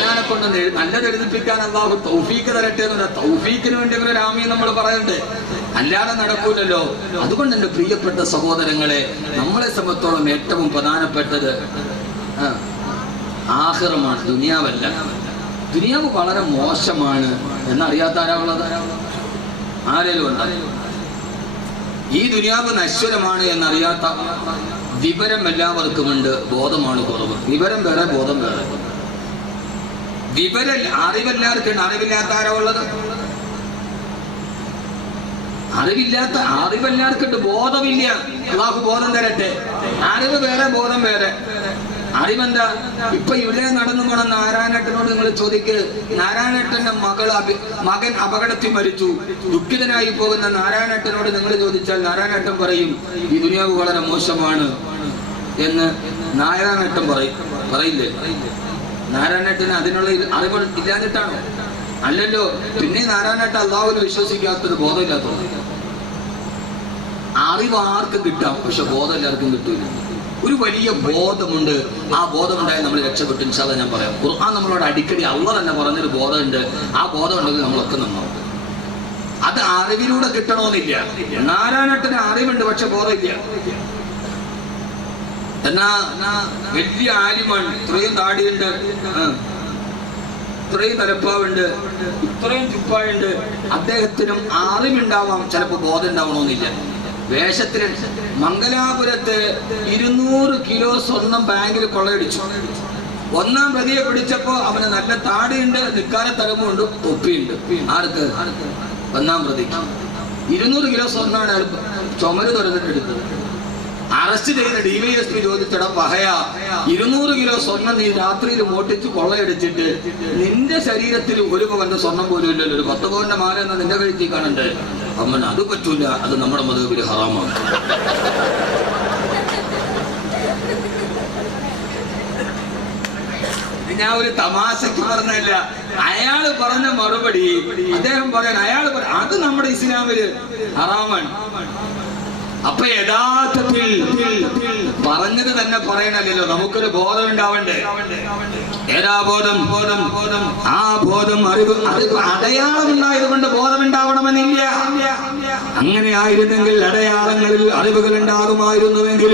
അവനെ കൊണ്ട് നല്ലത് എഴുതിപ്പിക്കാൻ അല്ലാഹു തൗഫീഖ് തരട്ടെ എന്നുള്ള തൗഫീഖിന് വേണ്ടി ഒരു ആമീൻ നമ്മൾ പറയണ്ടേ, അല്ലാതെ നടക്കൂലല്ലോ. അതുകൊണ്ട് എന്റെ പ്രിയപ്പെട്ട സഹോദരങ്ങളെ, നമ്മളെ സംബന്ധിച്ചോളം ഏറ്റവും പ്രധാനപ്പെട്ടത് ആഖിറമാണ്, ദുനിയാവല്ല. ദുനിയാവ് വളരെ മോശമാണ് എന്നറിയാത്ത ആരാളുള്ളത്? ആരെങ്കിലും ഉണ്ടോ? ഈ ദുനിയാവ് നശ്വരമാണ് എന്നറിയാത്ത വിവരം എല്ലാവർക്കുമുണ്ട്, ബോധമാണ് കുറവ്. വിവരം വേറെ, ബോധം വേറെ. അറിവെല്ലാവർക്കുണ്ട്, അറിവില്ലാത്ത ആരാ ഉള്ളത്? അറിവെല്ലാവർക്കുണ്ട്, ബോധമില്ല. അല്ലാഹു ബോധം തരട്ടെ. അറിവ് വേറെ, ബോധം വേറെ. അറിവെന്താ? ഇപ്പൊ ഇവിടെ നടന്നു പോണ നാരായണേട്ടനോട് നിങ്ങൾ ചോദിക്ക്, നാരായണേട്ടന്റെ മകൻ അപകടത്തിൽ മരിച്ചു, ദുഃഖിതനായി പോകുന്ന നാരായണേട്ടനോട് നിങ്ങൾ ചോദിച്ചാൽ നാരായണേട്ടൻ പറയും ഈ ദുനിയാവ് വളരെ മോശമാണ് എന്ന്. നാരായണേട്ടൻ പറയില്ലേ? നാരായണേട്ടന് അതിനുള്ള അറിവ് ഇല്ലാഞ്ഞിട്ടാണോ? അല്ലല്ലോ. പിന്നെ നാരായണേട്ടൻ അല്ലാഹുവിനെ വിശ്വസിക്കാത്തത് ബോധമില്ലാത്തത്. അറിവ് ആർക്കും കിട്ടാം, പക്ഷെ ബോധം എല്ലാവർക്കും കിട്ടൂല. ഒരു വലിയ ബോധമുണ്ട്. ആ ബോധമുണ്ടായാൽ നമ്മൾ രക്ഷപ്പെട്ടു. ഇൻഷാ അല്ലാഹ് ഞാൻ പറയാം. ഖുർആൻ നമ്മളോട് അടിക്കടി അല്ലാഹ് തന്നെ പറഞ്ഞൊരു ബോധമുണ്ട്. ആ ബോധം ഉണ്ടെങ്കിൽ നമ്മളൊക്കെ നന്നാവും. അത് അറിവിലൂടെ കിട്ടണമെന്നില്ല. നാരായണേട്ടന് അറിവുണ്ട്, പക്ഷെ ബോധമില്ല. എന്നാ വലിയ ആര്യമാണ്, ഇത്രയും താടിയുണ്ട്, ഇത്രയും തലപ്പാവുണ്ട്, ഇത്രയും ചുപ്പായുണ്ട്. അദ്ദേഹത്തിനും അറിവുണ്ടാവാം, ചിലപ്പോ ബോധം ഉണ്ടാവണമെന്നില്ല. വേഷത്തിന് മംഗലാപുരത്ത് 200 കിലോ സ്വർണം ബാങ്കിൽ കൊള്ളയടിച്ചു. ഒന്നാം പ്രതിയെ പിടിച്ചപ്പോ അവന് നല്ല താടിയുണ്ട്, നിക്കാന തലമുണ്ട്, തൊപ്പിയുണ്ട്. ആർക്ക്? ഒന്നാം പ്രതി. 200 കിലോ സ്വർണ്ണമാണ് ചുമര് തുറന്നിട്ടെടുത്തത്. അറസ്റ്റ് ചെയ്ത DYSP ചോദിച്ചടാ പഹയ, 200 കിലോ സ്വർണം നീ രാത്രിയിൽ മോട്ടിച്ച് കൊള്ളയടിച്ചിട്ട് നിന്റെ ശരീരത്തിൽ ഒരു പവന്റെ സ്വർണം പോലും ഇല്ലല്ലോ, ഒരു 10 പവന്റെ മാല എന്നാ നിന്റെ കഴുത്തിൽ കാണണ്ടേ? അമ്മൻ അത് പറ്റൂല, അത് നമ്മുടെ മതത്തിൽ ഹറാമാണ്. ഞാൻ ഒരു തമാശക്ക് പറഞ്ഞല്ല, അയാള് പറഞ്ഞ മറുപടി അദ്ദേഹം പറയാൻ, അത് നമ്മുടെ ഇസ്ലാമില് ഹറാമാണ്. അപ്പൊ യഥാർത്ഥത്തിൽ പറഞ്ഞത് തന്നെ പറയണല്ലോ, നമുക്കൊരു ബോധം ഉണ്ടാവണ്ടേ? ഏതാ ബോധം? ആ ബോധം അറിവ് അടയാളം ഉണ്ടായത് കൊണ്ട് ബോധം ഉണ്ടാവണമെന്നില്ല. അങ്ങനെ ആയിരുന്നെങ്കിൽ അടയാളങ്ങളിൽ അറിവുകൾ ഉണ്ടാകുമായിരുന്നുവെങ്കിൽ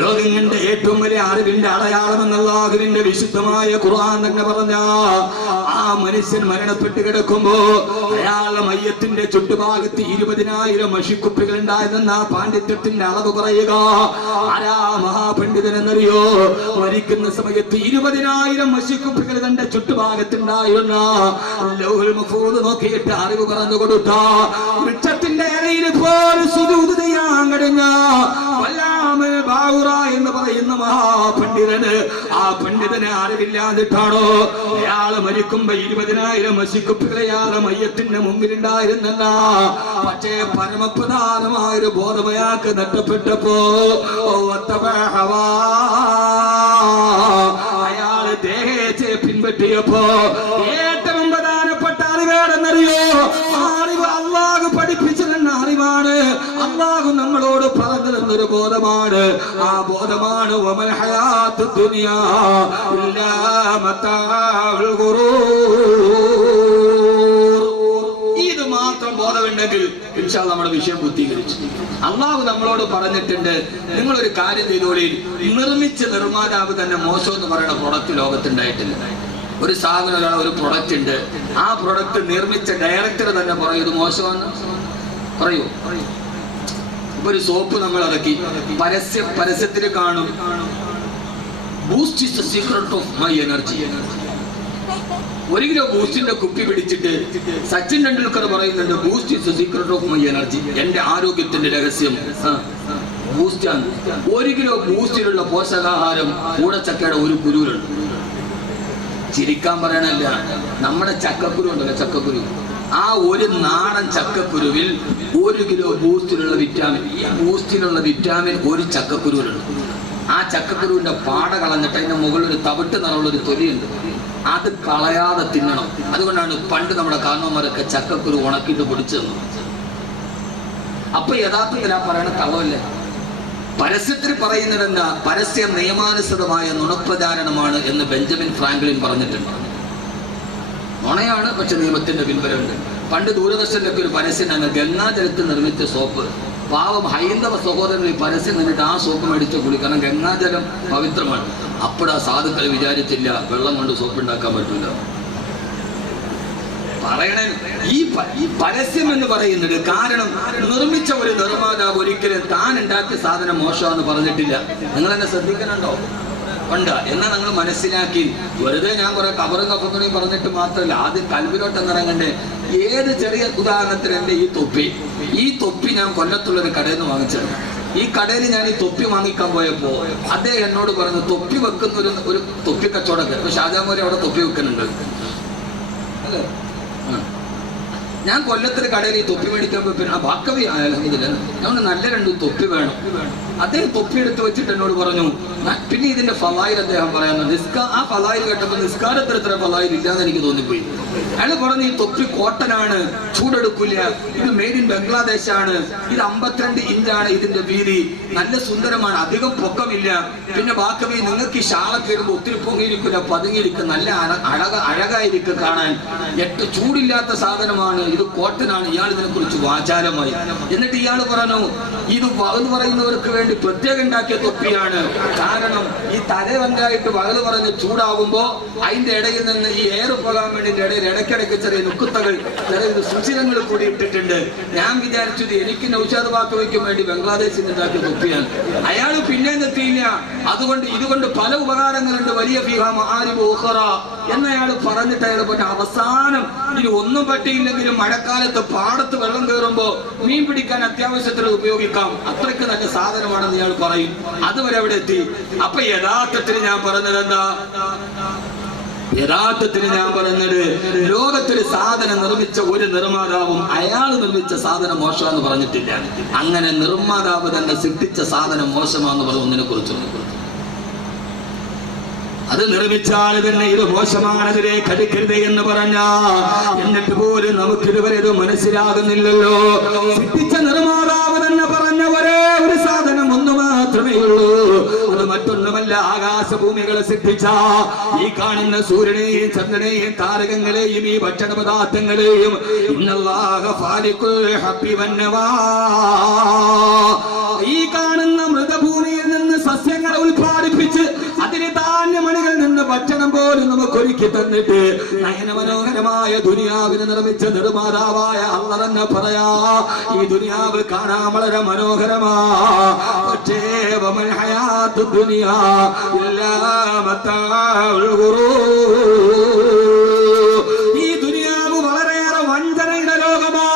ലോകങ്ങളുടെ ഏറ്റവും വലിയ അറിവിന്റെ അടയാളം എന്നുള്ള അള്ളാഹുവിന്റെ വിശുദ്ധമായ ഖുർആൻ തന്നെ പറഞ്ഞ ആ മനുഷ്യൻ മരണപ്പെട്ട് കിടക്കുമ്പോ അയാളുടെ മയ്യത്തിന്റെ ചുറ്റുഭാഗത്ത് 20,000 മഷിക്കുപ്പികൾ ഉണ്ടായിരുന്ന പാണ്ഡിത്യത്തിന്റെ അളവ് പറയുക. ആരാ മഹാപണ്ഡിതൻ എന്നറിയോ? മരിക്കുന്ന സമയത്ത് 20,000 മഷിക്കുപ്പികൾ തന്റെ ചുറ്റുഭാഗത്തുണ്ടായിരുന്ന ലൗഹുൽ മഹ്ഫൂദ് നോക്കിയിട്ട് അറിവ് പറഞ്ഞു കൊടുത്ത വൃക്ഷത്തിന്റെ ഇലയിൽ പോലും സുജൂദ് ചെയ്യാൻ കഴിഞ്ഞ വല്ലാ ബാവുറ എന്ന് പറയുന്ന മഹാപണ്ഡിതന്, ആ പണ്ഡിതനെ അറിവില്ലാതിട്ടാണോ അയാള് മരിക്കുമ്പോ 20,000 മഷിക്കുപ്പികൾ അയാളെ മയ്യത്തിന്റെ മുമ്പിലുണ്ടായിരുന്നല്ല. പക്ഷേ പരമപ്രധാനമായൊരു ബോധം അയാൾക്ക് നഷ്ടപ്പെട്ടപ്പോ അയാള് ദേഹത്തെ പിൻപറ്റിയപ്പോ ഏറ്റവും പ്രധാനപ്പെട്ട അറിവേടെന്നറിയോ? അറിവ് അല്ലാഹു പഠിപ്പിച്ചതെന്ന അറിവാണ്, അല്ലാഹു നമ്മളോട് പറഞ്ഞു തന്നൊരു ബോധമാണ്. ആ ബോധമാണ് വമൽ ഹയാത്തു ദുനിയാ ഇല്ലാ മതാഉൽ ഗുറൂർ. ഇത് മാത്രം ബോധമുണ്ടെങ്കിൽ ഇൻഷാ അല്ലാഹ് നമ്മുടെ വിഷയം പൂർത്തീകരിച്ചു. അല്ലാഹു നമ്മളോട് പറഞ്ഞിട്ടുണ്ട്, നിങ്ങളൊരു കാര്യം ചെയ്തോളി, നിർമ്മിച്ച നിർമ്മാതാവ് തന്നെ മോശം എന്ന് പറയുന്ന പ്രൊഡക്റ്റ് ലോകത്തുണ്ടായിട്ടില്ല. ഒരു സാധനം, ഒരു പ്രൊഡക്റ്റ് ഉണ്ട്, ആ പ്രൊഡക്റ്റ് നിർമ്മിച്ച ഡയറക്ടർ തന്നെ പറയും ഇത് മോശമാണ്. പറയൂ. ഇപ്പൊ ഒരു സോപ്പ് നമ്മൾ ഇറക്കി, പരസ്യത്തിൽ കാണും Boost is the secret of my energy. 1 kilo ബൂസ്റ്റിന്റെ കുപ്പി പിടിച്ചിട്ട് സച്ചിൻ ടെണ്ടുൽക്കർ പറയുന്നുണ്ട് Boost is the secret of my energy, എന്റെ ആരോഗ്യത്തിന്റെ രഹസ്യം ബൂസ്റ്റാണ്. 1 കിലോ ബൂസ്റ്റിലുള്ള പോഷകാഹാരം കൂടച്ചക്കയുടെ ഒരു കുരുവിലുണ്ട്. ചിരിക്കാൻ പറയണല്ല, നമ്മുടെ ചക്കക്കുരു ഉണ്ടല്ലോ, ചക്കക്കുരു, ആ ഒരു നാടൻ ചക്കക്കുരുവിൽ 1 കിലോ ബൂസ്റ്റിലുള്ള വിറ്റാമിൻ, ഈ ബൂസ്റ്റിലുള്ള വിറ്റാമിൻ ഒരു ചക്കക്കുരുവിലുണ്ട്. ആ ചക്കക്കുരുവിന്റെ പാട കളഞ്ഞിട്ട് അതിന്റെ മുകളിൽ ഒരു തവിട്ട് നിറമുള്ളൊരു തൊലിയുണ്ട്, അത് കളയാതെ തിന്നണം. അതുകൊണ്ടാണ് പണ്ട് നമ്മുടെ കാരണവന്മാരൊക്കെ ചക്കക്കുരു ഉണക്കിയിട്ട് പൊടിച്ചു തന്നു. അപ്പൊ യഥാർത്ഥത്തിൽ ആ പറയണ കള്ളമല്ലേ? പരസ്യത്തിൽ പറയുന്നതെന്താ? പരസ്യം നിയമാനുസൃതമായ നുണപ്രചാരണമാണ് എന്ന് ബെഞ്ചമിൻ ഫ്രാങ്ക്ലിൻ പറഞ്ഞിട്ടുണ്ട്. നുണയാണ്, പക്ഷെ നിയമത്തിന്റെ പിൻബലമുണ്ട്. പണ്ട് ദൂരദർശനിലൊക്കെ ഒരു പരസ്യം ആണ്, ഗംഗാജലത്തിൽ നിർമ്മിച്ച സോപ്പ്. പാവം ഹൈന്ദവ സഹോദരങ്ങൾ ഈ പരസ്യം നിന്നിട്ട് ആ സോപ്പ് മേടിച്ച് കുളി, കാരണം ഗംഗാജലം പവിത്രമാണ്. അപ്പോഴാ സാധുക്കൾ വിചാരിച്ചില്ല വെള്ളം കൊണ്ട് സോപ്പ് ഉണ്ടാക്കാൻ പറ്റില്ല. പറയണ ഈ പരസ്യം എന്ന് പറയുന്നത് കാരണം നിർമ്മിച്ച ഒരു നിർമ്മാതാവ് ഒരിക്കലും താൻ ഉണ്ടാക്കിയ സാധനം മോശമാണെന്ന് പറഞ്ഞിട്ടില്ല. നിങ്ങൾ എന്നെ ശ്രദ്ധിക്കാനുണ്ടോ? ഉണ്ട്. എന്നാൽ നിങ്ങൾ മനസ്സിലാക്കി, വെറുതെ ഞാൻ കുറെ കബറും കപ്പും പറഞ്ഞിട്ട് മാത്രമല്ല, ആദ്യം കൽബിലോട്ട് ഇറങ്ങണ്ടേ. ഏത് ചെറിയ ഉദാഹരണത്തിന് എന്റെ ഈ തൊപ്പി ഞാൻ കൊല്ലത്തുള്ളൊരു കടയിൽ നിന്ന് വാങ്ങിച്ചത്. ഈ കടയിൽ ഞാൻ ഈ തൊപ്പി വാങ്ങിക്കാൻ പോയപ്പോ അദ്ദേഹം എന്നോട് പറഞ്ഞു, തൊപ്പി വെക്കുന്ന ഒരു തൊപ്പി കച്ചവടക്കാർ, ഇപ്പൊ ഷാജാമോരി അവിടെ തൊപ്പി വെക്കുന്നുണ്ട് അല്ലേ? ഞാൻ കൊല്ലത്തൊരു കടയിൽ ഈ തൊപ്പി മേടിക്കാൻ പോയി, ആ ബാക്കവി അൽഹംദുലില്ലാ ഞങ്ങൾ നല്ല 2 തൊപ്പി വേണം. അദ്ദേഹം തൊപ്പി എടുത്ത് വെച്ചിട്ട് എന്നോട് പറഞ്ഞു. പിന്നെ ഇതിന്റെ ഫളായിൽ അദ്ദേഹം പറയാൻ, ആ ഫളായിൽ കേട്ടപ്പോ നിസ്കാരത്തിൽ ഇത്ര ഫളായിൽ ഇല്ലാന്ന് എനിക്ക് തോന്നിപ്പോയി. അയാൾ പറഞ്ഞു ഈ തൊപ്പി കോട്ടനാണ്, ചൂടെടുക്കില്ല, ഇത് മെയ്ഡ് ഇൻ ബംഗ്ലാദേശാണ്, ഇത് 52 ഇഞ്ചാണ് ഇതിന്റെ വീതി, നല്ല സുന്ദരമാണ്, അധികം പൊക്കമില്ല. പിന്നെ ബാക്കവി നിങ്ങൾക്ക് ഈ ഷാളൊക്കെ ഇടുമ്പോൾ ഒത്തിരി പൊങ്ങിയിരിക്കില്ല, പതുങ്ങിയിരിക്കും, നല്ല അഴകായിരിക്കും കാണാൻ, ചൂടില്ലാത്ത സാധനമാണ്, ഇത് കോട്ടനാണ്. ഇയാൾ ഇതിനെ കുറിച്ച് വാചാരമായി. എന്നിട്ട് ഇയാൾ പറഞ്ഞു ഇത് വകല് പറയുന്നവർക്ക് വേണ്ടി പ്രത്യേകം ഉണ്ടാക്കിയ തൊപ്പിയാണ്. കാരണം ഈ തലവന്തായിട്ട് വകല് പറഞ്ഞ് ചൂടാകുമ്പോ അതിന്റെ ഇടയിൽ നിന്ന് ഈ എയർ പോകാൻ വേണ്ടി ഇടയ്ക്കിടയ്ക്ക് ചെറിയ നുക്കുത്തകൾ, ചെറിയ സുചിരങ്ങൾ കൂടി ഇട്ടിട്ടുണ്ട്. ഞാൻ വിചാരിച്ചത് എനിക്ക് നൗഷാദ് ബാക്കവിക്കും വേണ്ടി ബംഗ്ലാദേശിൽ ഉണ്ടാക്കിയ തൊപ്പിയാണ്. അയാൾ പിന്നെ എത്തിയില്ല. ഇതുകൊണ്ട് പല ഉപകാരങ്ങളുണ്ട്, വലിയ എന്നയാൾ പറഞ്ഞിട്ട് അയാൾ പറഞ്ഞ അവസാനം ഇനി ഒന്നും പറ്റിയില്ലെങ്കിലും മഴക്കാലത്ത് പാടത്ത് വെള്ളം കയറുമ്പോ മീൻ പിടിക്കാൻ അത്യാവശ്യത്തിന് ഉപയോഗിക്കാം, അത്രയ്ക്ക് നല്ല സാധനമാണെന്ന് ഇയാൾ പറയും. അതുവരെ അവിടെ എത്തി. അപ്പൊ യഥാർത്ഥത്തിൽ ഞാൻ പറഞ്ഞത് എന്താ? ലോകത്തൊരു സാധനം നിർമ്മിച്ച ഒരു നിർമ്മാതാവും അയാൾ നിർമ്മിച്ച സാധനം മോശമാണെന്ന് പറഞ്ഞിട്ടില്ല. അങ്ങനെ നിർമ്മാതാവ് തന്നെ സൃഷ്ടിച്ച സാധനം മോശമാണെന്ന് പറഞ്ഞ ഒന്നിനെ കുറിച്ച്, അത് നിർമ്മിച്ച ആള് തന്നെ ഇത് മോശമാണതിലേക്ക് അടുക്കരുത് എന്ന് പറഞ്ഞ, എന്നിട്ട് പോലും നമുക്കിതുവരെ ഇത് മനസ്സിലാകുന്നില്ലല്ലോ. സൃഷ്ടിച്ച നിർമ്മാതാവ് തന്നെ പറഞ്ഞ ഒരേ ഒരു സാധനം ഒന്ന് മാത്രമേ ഉള്ളൂ, അത് മറ്റൊന്നുമല്ല. ആകാശഭൂമികളെ സൃഷ്ടിച്ച ഈ കാണുന്ന സൂര്യനെയും ചന്ദ്രനെയും താരകങ്ങളെയും ഈ ഭക്ഷണ പദാർത്ഥങ്ങളെയും ഈ കാണുന്ന മൃതഭൂമിയിൽ നിന്ന് സസ്യങ്ങളെ ഉൽപ്പാദിപ്പിച്ച് അതിന് ധാന്യമണികളിൽ നിന്ന് ഭക്ഷണം പോലും നമുക്ക് ഒരുക്കി തന്നിട്ട് നയനമനോഹരമായ ദുനിയാവിനെ നിർമ്മിച്ച നിർമ്മാതാവായ അല്ലാഹ് തന്നെ പറയാ, ഈ ദുനിയാവ് കാണാൻ വളരെ മനോഹരമാ, പക്ഷേ വമൽ ഹയാത്തു ദുനിയാ ഇല്ലാ മതാഉൽ ഗുറൂർ. ഈ ദുനിയാവ് വളരെയേറെ വഞ്ചനയുടെ ലോകമാ.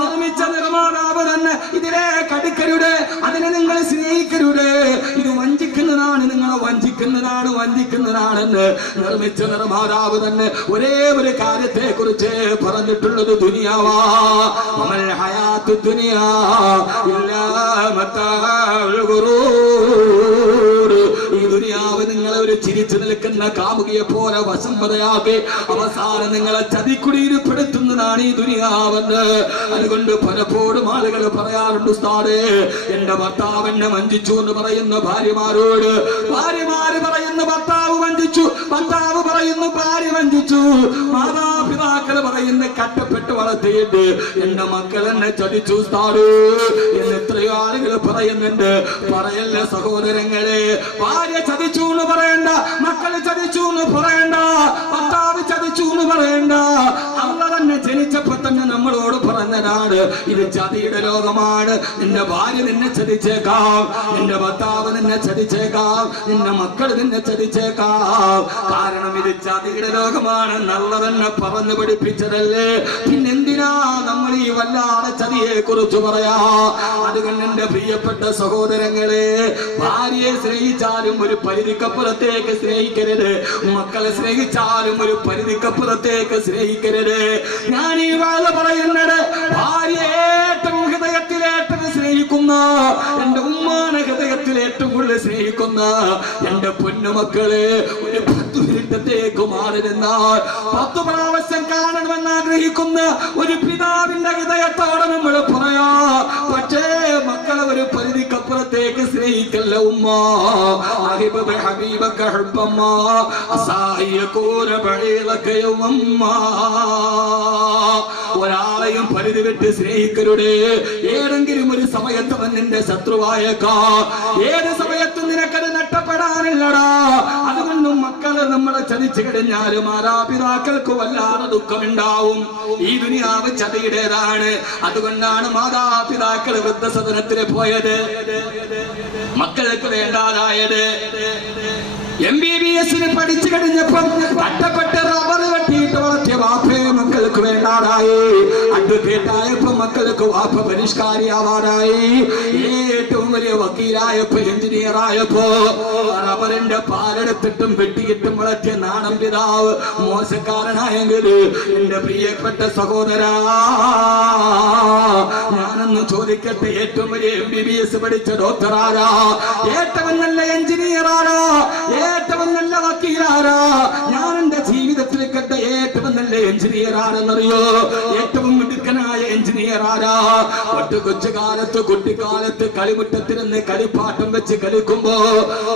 നിർമ്മിച്ച നിർമ്മാതാവ് തന്നെ ഇതിലേക്ക് അടുക്കരുത്, അതിനെ നിങ്ങൾ സ്നേഹിക്കരുത്, നിർമ്മിച്ച നിർമ്മാതാവ് തന്നെ ഒരേ ഒരു കാര്യത്തെ കുറിച്ച് പറഞ്ഞിട്ടുള്ളത് ദുനിയാവാ. അമൽ ഹയാത്തു ദുനിയാ ഇല്ലാ മതാഉൽ ഗുറൂർ. ഈ ദുനിയാവ് നിങ്ങളെ ഒരു ചിരിച്ചു നിൽക്കുന്ന കാമുകിയെ പോലെ വശംവദയാക്കി അവസാനം നിങ്ങളെ ചതിക്കുടിയിൽപ്പെടുത്തുന്നതാണ് ഈ ദുനിയാവെന്ന്. അതുകൊണ്ട് പലപ്പോഴും ആളുകൾ പറയാറുണ്ട്, ഉസ്താദേ എന്റെ ഭർത്താവ് എന്നെ വഞ്ചിച്ചു എന്ന് പറയുന്ന ഭാര്യമാരോട്. ഭാര്യമാര് പറയുന്ന ഭർത്താവ് വഞ്ചിച്ചു, ഭർത്താവ് പറയുന്നു ഭാര്യ വഞ്ചിച്ചു, മാതാപിതാക്കൾ പറയുന്ന കട്ടപ്പെട്ട് വളർത്തിയിട്ട് എന്റെ മക്കൾ എന്നെ ചതിച്ചു ഉസ്താദേ എന്ന് എത്രയോ ആളുകൾ പറയുന്നുണ്ട്. പറയല്ല സഹോദരങ്ങളെ, ഭാര്യ ചതിച്ചു എന്ന് പറയണ്ട, മക്കള് ചതിച്ചു എന്ന് പറയണ്ട, ഭർത്താവ് ചതിച്ചു എന്ന് പറയണ്ട. അള്ള തന്നെ ജനിച്ചപ്പോ തന്നെ നമ്മളോട് പറഞ്ഞതാണ്, ഇത് ചതിയുടെ ലോകമാണ്. നിന്റെ ഭാര്യ നിന്നെ ചതിച്ചേക്കാം, നിന്റെ ഭർത്താവ് നിന്നെ ചതിച്ചേക്കാം, നിന്റെ മക്കൾ നിന്നെ ചതിച്ചേക്കാം. കാരണം ഇത് ചതിയുടെ ലോകമാണ്. നല്ല തന്നെ പറഞ്ഞു പഠിപ്പിച്ചതല്ലേ, പിന്നെന്തിനാ നമ്മൾ ഈ വല്ലാതെ ചതിയെ കുറിച്ച് പറയാ? അതുകൊണ്ട് എന്റെ പ്രിയപ്പെട്ട സഹോദരങ്ങളെ, ഭാര്യയെ സ്നേഹിച്ചാലും ഒരു പരിധിക്കപ്പുറത്തേക്ക് സ്നേഹിക്കരുത്, മക്കളെ സ്നേഹിച്ചാലും ഒരു പരിധിക്കപ്പുറത്തേക്ക് സ്നേഹിക്കരുത്. ഞാൻ ഈ വാഴ പറയുന്നത് ഭാര്യ ഏറ്റവും ഹൃദയത്തിൽ ഏറ്റവും സ്നേഹിക്കുന്ന, എന്റെ ഉമ്മാനെ ഹൃദയത്തിൽ ഏറ്റവും കൂടുതൽ സ്നേഹിക്കുന്ന എന്റെ പൊന്നുമക്കളെ ഒരു 10 മിനിറ്റത്തേക്ക് മാറി നിന്നാൽ 10 പ്രാവശ്യം കാണണമെന്ന് ആഗ്രഹിക്കുന്ന ഒരു പിതാവിന്റെ ഹൃദയത്തോടെ നമ്മൾ പറയാ. പക്ഷേ മക്കളെ ഒരു പരിധിക്കപ്പുറത്തേക്ക് സ്നേഹിക്കല്ല ഉമ്മ. ഒരാളെയും പരിധി വിട്ട് സ്നേഹിക്കരുടേ. ഏതെങ്കിലും ഒരു സമയത്ത് അവൻ നിന്റെ ശത്രുവായേക്കാ, ഏത് സമയത്തും നിനക്കത് നഷ്ടപ്പെടാനില്ലടാ. അതുകൊണ്ടും മക്കളെ നമ്മളെ ചതിച്ചു കഴിഞ്ഞാല് മാതാപിതാക്കൾക്ക് വല്ലാതെ ദുഃഖമുണ്ടാവും. ഈ ദുനിയാവ് ചതിയുടേതാണ്. അതുകൊണ്ടാണ് മാതാപിതാക്കൾ വൃദ്ധസദനത്തിൽ പോയത്, മക്കൾക്ക് വേണ്ടാതായത്. MBBS പഠിച്ചു കഴിഞ്ഞപ്പം കഷ്ടപ്പെട്ട് റബ്ബർ വെട്ടിയിട്ട് വളർത്തിയ വാപ്പയെ മക്കൾക്ക് വേണ്ടാതായി. അഡ്വക്കേറ്റ് ആയപ്പോ മക്കൾക്ക് വാപ്പ പരിഷ്കാരിയാവാനായി. ഏറ്റവും വലിയ വക്കീലായപ്പോ എഞ്ചിനീയർ ആയപ്പോ റബ്ബറിന്റെ പാലെടുത്തിട്ടും വെട്ടിയിട്ടും വളർത്തിയ നാടൻ പിതാവ് മോശക്കാരനായെങ്കിൽ എന്റെ പ്രിയപ്പെട്ട സഹോദരാ, ഞാനൊന്ന് ചോദിക്കട്ടെ, ഏറ്റവും വലിയ MBBS പഠിച്ച ഡോക്ടറാരാ? ഏറ്റവും നല്ല എഞ്ചിനീയറാരാ? ഏറ്റവും നല്ല വക്കീലാരാ? ഞാൻ എന്റെ ജീവിതത്തിൽ കണ്ട ഏറ്റവും നല്ല എഞ്ചിനീയർ ആരെന്നറിയോ? ഏറ്റവും മിടുക്കനായ എഞ്ചിനീയർ ആരാ? കൊച്ചുകാലത്ത് കുട്ടിക്കാലത്ത് കളിമുറ്റത്തിരുന്ന് കളിപ്പാട്ടം വെച്ച് കളിക്കുമ്പോ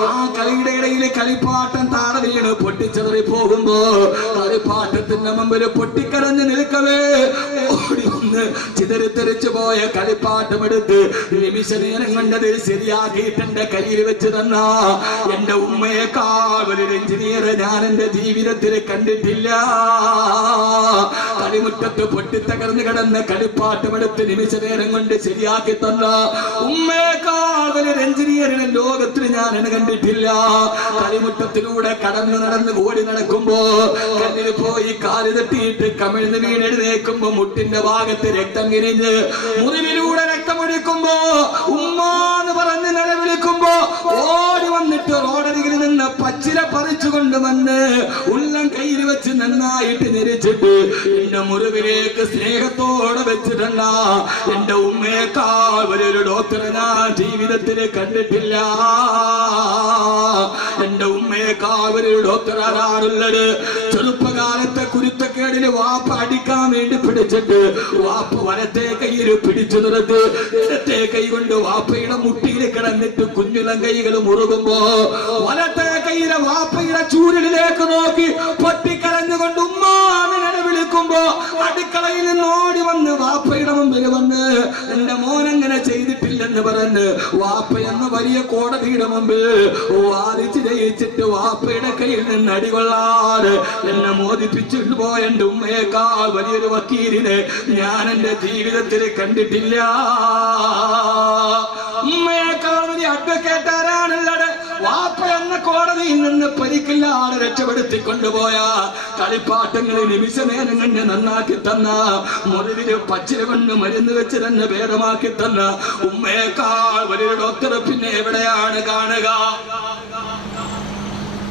ആ കളിയുടെ ഇടയിൽ കളിപ്പാട്ടം താഴെ വീണ് പൊട്ടിച്ചെറി പോകുമ്പോ കളിപ്പാട്ടത്തിന്റെ മുമ്പിൽ പൊട്ടിക്കരഞ്ഞ് നിൽക്കവേ ഓടി വന്ന് ചിതറിത്തെറിച്ചു പോയ കളിപ്പാട്ടം എടുത്ത് നിമിഷ നേരം കണ്ടത് ശരിയാക്കിയിട്ട് എന്റെ കയ്യിൽ വെച്ച് തന്ന എന്റെ ഉമ്മയെക്കാൾ വലിയൊരു എഞ്ചിനീയർ ഞാൻ എന്റെ ജീവിതത്തിൽ കണ്ടിട്ടില്ല. കളിമുറ്റത്ത് പൊട്ടിത്തകർന്ന് കിടന്ന് കളിപ്പാട്ടമെടുത്ത് നിമിഷ നേരം കൊണ്ട് ശരിയാക്കി തന്ന ഉമ്മയെക്കാൾ വലിയൊരു എഞ്ചിനീയറിനെ ലോകത്തിൽ ഞാൻ കണ്ടിട്ടില്ല. കളിമുറ്റത്തിലൂടെ കടന്നു നടന്ന് ഓടി നടക്കുമ്പോ കണ്ണിൽ പോയി കാല് തട്ടിയിട്ട് കമിഴ്ന്ന് വീണെഴുന്നേക്കുമ്പോ മുട്ടിന്റെ ഭാഗത്ത് രക്തം കിരിഞ്ഞ് മുറിവിലൂടെ രക്തമൊഴിക്കുമ്പോ ഉമ്മാന്ന് പറഞ്ഞ് നിലവിളിക്കുമ്പോ ഓടി വന്നിട്ട് റോഡരികിൽ നിന്ന് പച്ചില പറിച്ചുകൊണ്ട് വന്ന് ഉള്ളം കയ്യിൽ വെച്ച് നന്നായിട്ട് ഞെരിച്ചിട്ട് എന്റെ മുറിവിലേക്ക് സ്നേഹത്തോടെ വെച്ചിട്ടല്ല. എന്റെ ഉമ്മയെക്കാൾ വലിയൊരു ഡോക്ടറെ ഞാൻ ജീവിതത്തിൽ കണ്ടിട്ടില്ല. എന്റെ ഉമ്മയെക്കാൾ വലിയൊരു ഡോക്ടർ ആരാണുള്ളത്? ചെറുപ്പകാലത്തെ കുരുത്തക്കേടിന് വാപ്പ അടിക്കാൻ വേണ്ടി പിടിച്ചിട്ട് വാപ്പ വലത്തെ കയ്യിൽ പിടിച്ചു നിർത്ത് ഇടത്തെ കൈ കൊണ്ട് വാപ്പയുടെ മുട്ടിയിൽ കിടന്നിട്ട് കുഞ്ഞുലം കൈകൾ മുറുകുമ്പോ വലത്തെ കയ്യിലെ വാപ്പയുടെ ചൂരലിലേക്ക് നോക്കി പൊട്ടിക്കരഞ്ഞുകൊണ്ട് ഉമ്മാനെ വിളിക്കുമ്പോ അടുക്കളയിൽ നിന്ന് ഓടി വന്ന് വാപ്പയുടെ മുമ്പിൽ വന്ന് എന്റെ മോനങ്ങനെ ചെയ്തിട്ടില്ലെന്ന് പറഞ്ഞ് വാപ്പ എന്ന വലിയ കോടതിയുടെ മുമ്പിൽ വാദിച്ച് ജയിച്ചിട്ട് വാപ്പയുടെ കയ്യിൽ നിന്ന് അടികൊള്ളാതെ എന്നെ മോദിപ്പിച്ചിട്ട് പോയ എന്റെ ഉമ്മയേക്കാൾ വലിയൊരു വക്കീലിനെ ഞാൻ എന്റെ ജീവിതത്തിൽ കണ്ടിട്ടില്ല. ഉമ്മയേക്കാൾ വലിയ അഡ്വക്കേറ്റ് ആരാണുള്ളത്? വാപ്പ എന്ന കോടതിയിൽ നിന്ന് പരിക്കില്ലാതെ രക്ഷപ്പെടുത്തി കൊണ്ടുപോയ കളിപ്പാട്ടങ്ങളെ നിമിഷ നേരം കണ്ട് നന്നാക്കി തന്ന മുറിവില് പച്ചില കൊണ്ട് മരുന്ന് വെച്ച് തന്നെ ഭേദമാക്കി തന്ന ഉമ്മയേക്കാൾ വലിയൊരു ഡോക്ടർ പിന്നെ എവിടെയാണ് കാണുക?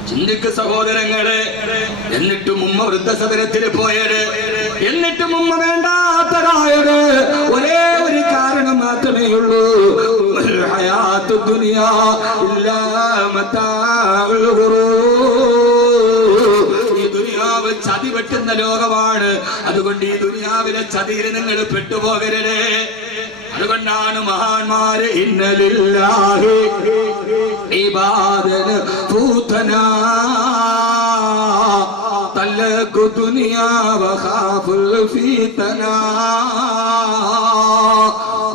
ചിന്തിക്ക് സഹോദരങ്ങളെ. എന്നിട്ടും ഉമ്മ വൃദ്ധസദനത്തിൽ പോയത്, എന്നിട്ടും ഉമ്മ വേണ്ടാത്തതായത് ഒരേ ഒരു കാരണം മാത്രമേ ഉള്ളൂ. ഹയാത്തു ദുനിയാ ഇല്ലാ മതാഉൽ ഗുറൂർ. ഈ ദുനിയാവ് ചതി വെട്ടുന്ന ലോകമാണ്. അതുകൊണ്ട് ഈ ദുനിയാവിലെ ചതിയിൽ നിങ്ങൾ പെട്ടുപോകരുത്. അതുകൊണ്ടാണ് മഹാന്മാര് ഇന്നലില്ലാഹി ഇബാദൻ ഫൂതനാ തലഖു ദുനിയാ വഖാഫുൽ ഫീതനാ.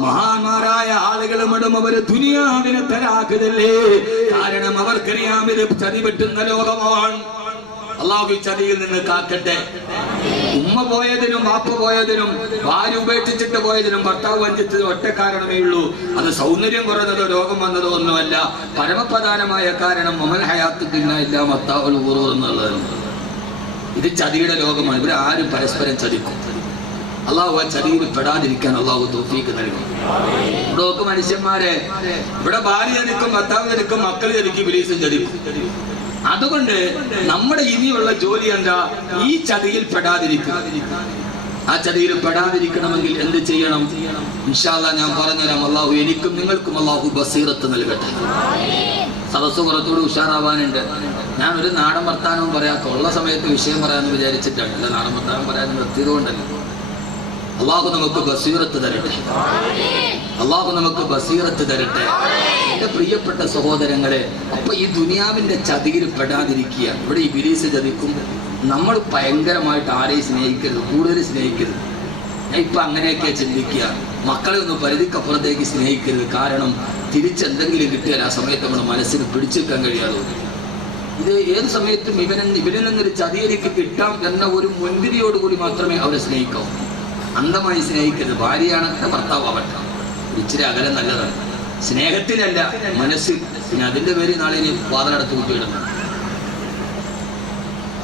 മഹാന്മാരായ ആളുകളുമിടും അവര് ദുനിയാവിനെ തരാക്കുതല്ലേ. കാരണം അവർക്കറിയാം ഇത് ചതി വെട്ടുന്ന ലോകമാണ്. അല്ലാഹു ചതിയിൽ നിന്ന് കാക്കട്ടെ. ഉമ്മ പോയതിനും വാപ്പ പോയതിനും ഭാര്യ ഉപേക്ഷിച്ചിട്ട് പോയതിനും ഭർത്താവ് വഞ്ചിച്ചതിനും ഒറ്റ കാരണമേ ഉള്ളൂ. അത് സൗന്ദര്യം കുറഞ്ഞതോ രോഗം വന്നതോ ഒന്നുമല്ല. പരമപ്രധാനമായ കാരണം മമൽ ഹയാത്തു ദുനിയാ ഇല്ലാ മതാഉൽ ഗുറൂർ എന്നുള്ളതാണ്. ഇത് ചതിയുടെ ലോകമാണ്. ഇവിടെ ആരും പരസ്പരം ചതിക്കും. അള്ളാഹു ആ ചതിയിൽ പെടാതിരിക്കാൻ അള്ളാഹു തൗഫീഖ് നൽകും. ഇവിടെ മനുഷ്യന്മാരെ, ഇവിടെ ഭാര്യ ചതിക്കും, ഭർത്താവ് ചതിക്കും, മക്കൾ ചതിക്കും, ഇബ്ലീസും ചതിക്കും. അതുകൊണ്ട് നമ്മുടെ ഇനിയുള്ള ജോലി എന്താ? ഈ ചതിയിൽ പെടാതിരിക്കുക. ആ ചതിയിൽ പെടാതിരിക്കണമെങ്കിൽ എന്ത് ചെയ്യണം? ഇൻഷാ അല്ലാഹ് ഞാൻ പറഞ്ഞുതരാം. അള്ളാഹു എനിക്കും നിങ്ങൾക്കും അള്ളാഹു ബസീറത്ത് നൽകട്ടെ. സദസ്സ് പുറത്തോട് ഉഷാറാവാനുണ്ട്. ഞാൻ ഒരു നാടൻ വർത്താനവും പറയാത്ത ഉള്ള സമയത്ത് വിഷയം പറയാമെന്ന് വിചാരിച്ചിട്ടാണ്. അല്ല, നാടൻ വർത്താനം പറയാൻ നിർത്തിയത് കൊണ്ടല്ല. അള്ളാഹു നമുക്ക് ബസീറത്ത് തരട്ടെ. അള്ളാഹു നമുക്ക് ബസീറത്ത് തരട്ടെ. എന്റെ പ്രിയപ്പെട്ട സഹോദരങ്ങളെ, അപ്പൊ ഈ ദുനിയാവിന്റെ ചതിയിൽ പെടാതിരിക്കുക. ഇവിടെ ഈ ഇബ്ലീസ് ചതിക്കും. നമ്മൾ ഭയങ്കരമായിട്ട് ആരെയും സ്നേഹിക്കരുത്, കൂടുതൽ സ്നേഹിക്കരുത്. ഞാൻ ഇപ്പൊ അങ്ങനെയൊക്കെ ചിന്തിക്കുക. മക്കളെ ഒന്ന് പരിധിക്കപ്പുറത്തേക്ക് സ്നേഹിക്കരുത്. കാരണം തിരിച്ചെന്തെങ്കിലും കിട്ടിയാൽ ആ സമയത്ത് നമ്മുടെ മനസ്സിന് പിടിച്ചെടുക്കാൻ കഴിയാതെ. ഇത് ഏത് സമയത്തും ഇവരിൽ നിന്നൊരു ചതി എനിക്ക് കിട്ടാം എന്ന ഒരു മുൻവിധിയോടുകൂടി മാത്രമേ അവരെ സ്നേഹിക്കാവൂ. അന്ധമായി സ്നേഹിക്കരുത്. ഭാര്യയാണെങ്കിലും ഭർത്താവട്ടെ, ഇച്ചിരി അകലം നല്ലതാണ്. സ്നേഹത്തിനല്ല, മനസ്സിൽ. പിന്നെ അതിന്റെ പേര് നാളെ ഇനി വാതിലടത്ത് കുട്ടിയിടുന്നു.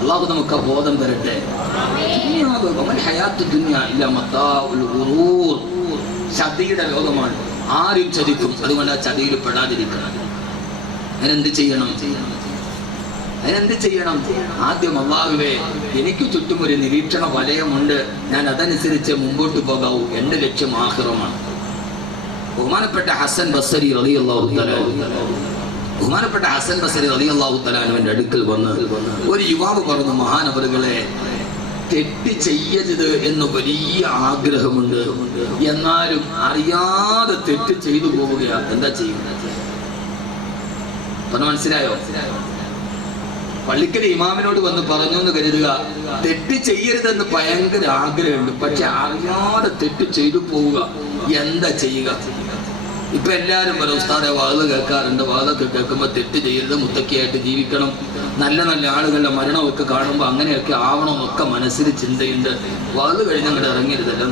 അള്ളാഹു നമുക്ക് ബോധം തരട്ടെ. ചതിയുടെ ലോകമാണ്. ആരും ചതിക്കും. അതുകൊണ്ട് ആ ചതിയിൽ പെടാതിരിക്കണം. അതിനെന്ത് ചെയ്യണം? ആദ്യം അല്ലാഹുവേ, എനിക്ക് ചുറ്റും ഒരു നിരീക്ഷണ വലയമുണ്ട്. ഞാൻ അതനുസരിച്ച് മുമ്പോട്ട് പോകാവൂ. എന്റെ ലക്ഷ്യം ആഖിറമാണ്. ബഹുമാനപ്പെട്ട ഹസൻ ബസരി റളിയല്ലാഹു തആല അൻഹുവിന്റെ അടുക്കൽ വന്ന് ഒരു യുവാവ് പറഞ്ഞു, മഹാനവറുകളെ, തെറ്റ് ചെയ്യരുത് എന്ന് വലിയ ആഗ്രഹമുണ്ട്, എന്നാലും അറിയാതെ തെറ്റ് ചെയ്തു പോവുകയാ. എന്താ ചെയ്യുന്നത്? മനസ്സിലായോ? പള്ളിക്കൽ ഇമാമിനോട് വന്ന് പറഞ്ഞു എന്ന് കരുതുക, തെറ്റ് ചെയ്യരുതെന്ന് ഭയങ്കര ആഗ്രഹമുണ്ട്, പക്ഷെ അറിയാതെ തെറ്റ് ചെയ്തു പോവുക. എന്താ ചെയ്യുക? ഇപ്പൊ എല്ലാരും പറയും, ഉസ്താദെ വാദം കേൾക്കാറുണ്ട്, വാദമൊക്കെ കേൾക്കുമ്പോ തെറ്റ് ചെയ്യരുത്, മുത്തക്കിയായിട്ട് ജീവിക്കണം, നല്ല നല്ല ആളുകളുടെ മരണമൊക്കെ കാണുമ്പോൾ അങ്ങനെയൊക്കെ ആവണമെന്നൊക്കെ മനസ്സിൽ ചിന്തയുണ്ട്. വാദം കഴിഞ്ഞ് അങ്ങോട്ട് ഇറങ്ങരുതല്ല.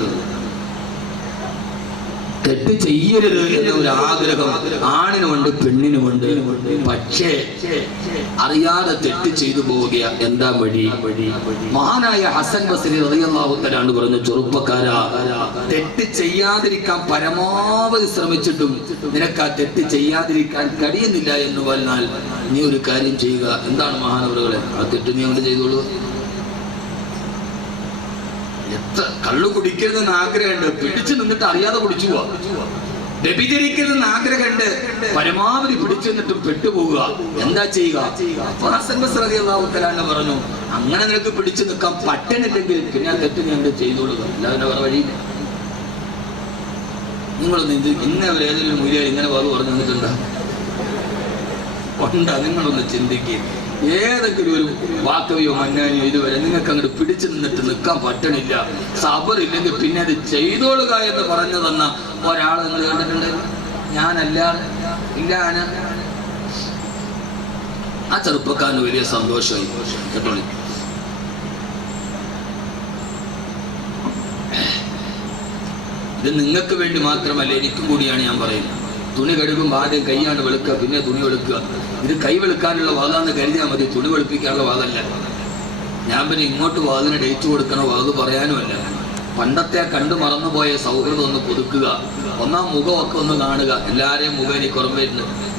തെറ്റ് ചെയ്യരുത് എന്ന ഒരു ആഗ്രഹം ആണിനുമുണ്ട് പെണ്ണിനുമുണ്ട്. പക്ഷേ അറിയാതെ തെറ്റ് ചെയ്തു പോവുക. എന്താ വഴി? മഹാനായ ഹസൻ ബസരി റളിയല്ലാഹു തആല അൻഹു പറഞ്ഞു, ചെറുപ്പക്കാരാ, തെറ്റ് ചെയ്യാതിരിക്കാൻ പരമാവധി ശ്രമിച്ചിട്ടും നിനക്ക് ആ തെറ്റ് ചെയ്യാതിരിക്കാൻ കഴിയുന്നില്ല എന്ന് പറഞ്ഞാൽ നീ ഒരു കാര്യം ചെയ്യുക. എന്താണ് മഹാനവറുകളെ? ആ തെറ്റ് നീ അങ്ങോട്ട് ചെയ്തോളൂ. എത്ര കള്ളു കുടിക്കരുതെന്ന് ആഗ്രഹമുണ്ട്, പിടിച്ചു നിന്നിട്ട് അറിയാതെ കുടിച്ചു പോവാ. വ്യഭിചരിക്കരുതെന്ന് ആഗ്രഹമുണ്ട്, പരമാവധി പിടിച്ചു നിന്നിട്ടും പെട്ടുപോവുക. എന്താ ചെയ്യുക? ഹസൻ ബസരി റളിയല്ലാഹു തആല അൻഹു പറഞ്ഞു, അങ്ങനെ നിനക്ക് പിടിച്ചു നിൽക്കാൻ പറ്റണില്ലെങ്കിൽ പിന്നെ ആ തെറ്റ് നീ അങ്ങോട്ട് ചെയ്തോളുക. അല്ലാതെ വേറെ വഴിയില്ല. നിങ്ങളൊന്ന് ഇന്നവർ ഏതെങ്കിലും മൂല്യം ഇങ്ങനെ പറഞ്ഞു തന്നിട്ടുണ്ടോ? ഉണ്ടാ? നിങ്ങളൊന്ന് ചിന്തിക്കുക. ഏതെങ്കിലും ഒരു വാക്കവിയോ മന്നാനിയോ ഇതുവരെ നിങ്ങൾക്ക് അങ്ങോട്ട് പിടിച്ചു നിന്നിട്ട് നിൽക്കാൻ പറ്റണില്ല, സബറില്ലെങ്കിൽ പിന്നെ അത് ചെയ്തോളുക എന്ന് പറഞ്ഞു തന്ന ഒരാൾ നിങ്ങൾ കണ്ടിട്ടുണ്ട്? ഞാനല്ല, ഇല്ല. ആ ചെറുപ്പക്കാരന് വലിയ സന്തോഷമായി കേട്ടോ. ഇത് നിങ്ങൾക്ക് വേണ്ടി മാത്രമല്ല, എനിക്കും കൂടിയാണ് ഞാൻ പറയുന്നത്. തുണി കഴുകുമ്പോൾ ആദ്യം കൈയാണ് വെളുക്കുക, പിന്നെ തുണി വെളുക്കുക. ഇത് കൈ വെളുക്കാനുള്ള വാദാന്ന് കരുതിയാൽ മതി, തുണി വെളുപ്പിക്കാനുള്ള വാദമല്ല. ഞാൻ പിന്നെ ഇങ്ങോട്ട് വാദിന് ഡേറ്റ് കൊടുക്കണോ വാത് പറയാനുമല്ല. പണ്ടത്തെ കണ്ടു മറന്നുപോയ സൗഹൃദം ഒന്ന് പുതുക്കുക. ഒന്നാം മുഖമൊക്കെ ഒന്ന് കാണുക. എല്ലാവരെയും മുഖം എനിക്ക് ഓർമ്മ വരുന്നുണ്ട്.